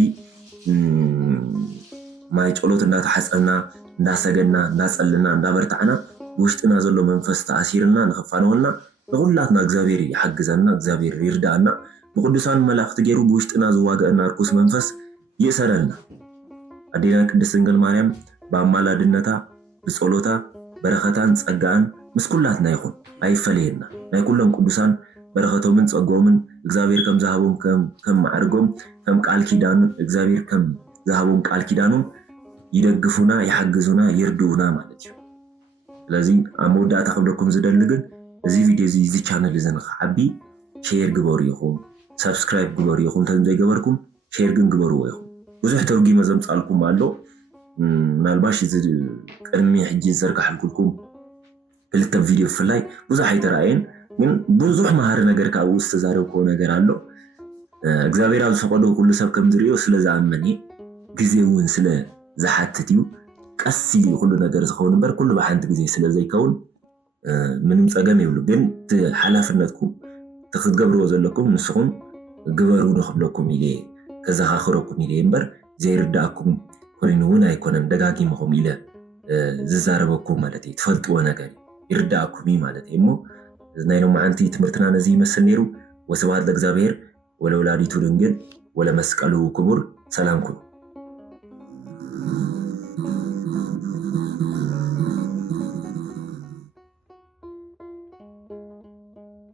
ማይ ጮሎት እንዳተሓፀብና እንዳሰገድና እንዳጸልና እንዳበርታዕና ውሽጥና ዘሎ መንፈስ ተኣሲርና ንኽፋነወልና ንኹላትና እግዚአብሔር ይሓግዘና እግዚአብሔር ይርዳእና ብቅዱሳን መላእክቲ ገይሩ ብውሽጥና ዝዋገአና ርኩስ መንፈስ ይእሰረልና ኣዴና ቅድስት ድንግል ማርያም በአማላድነታ ብጸሎታ በረኸታን ጸጋን ምስኩላትና ይኹን ኣይፈለየና ናይ ኩሎም ቅዱሳን በረኸቶምን ጸጎምን እግዚአብሔር ከም ዝሃቦም ከም ማዕርጎም ከም ቃል ኪዳን እግዚአብሔር ከም ዝሃቦም ቃል ኪዳኖም ይደግፉና ይሓግዙና ይርዱና ማለት እዩ ስለዚ ኣብ መወዳእታ ክብለኩም ዝደሊ ግን እዚ ቪድዮ እዚ ቻነል እዚ ንኽዓቢ ሼር ግበሩ ኢኹም ሰብስክራይብ ግበሩ ኢኹም እንተን ዘይገበርኩም ሼር ግን ግበርዎ ኢኹም ብዙሕ ተርጊመ ዘምፃልኩም ኣሎ ምናልባሽ እዚ ቅድሚ ሕጂ ዝዘርጋሕልኩልኩም ክልተ ቪድዮ ብፍላይ ብዙሕ ኣይተረኣየን ግን ብዙሕ መሃሪ ነገር ካብኡ ዝተዛረብክዎ ነገር ኣሎ እግዚአብሔር ኣብ ዝፈቀዶ ኩሉ ሰብ ከም ዝሪኦ ስለዝኣመነ ግዜ እውን ስለ ዝሓትት እዩ ቀስ ኢሉ ኩሉ ነገር ዝኸውን እምበር ኩሉ ብሓንቲ ግዜ ስለዘይከውን ምንም ፀገም የብሉ ግን ሓላፍነትኩም ክትገብርዎ ዘለኩም ንስኹም ግበሩ ንኽብለኩም ኢለ ከዘኻኽረኩም ኢለ እምበር ዘይርዳእኩም ኮይኑ እውን ኣይኮነን ደጋጊምኹም ኢለ ዝዛረበኩም ማለት እዩ ትፈልጥዎ ነገር ይርዳእኩም ማለት እዩ እሞ ናይ ሎማዓንቲ ትምህርትና ነዚ ይመስል ነይሩ ወስብሐት ለእግዚአብሔር ወለወላዲቱ ድንግል ወለመስቀሉ ክቡር ሰላም ኩኑ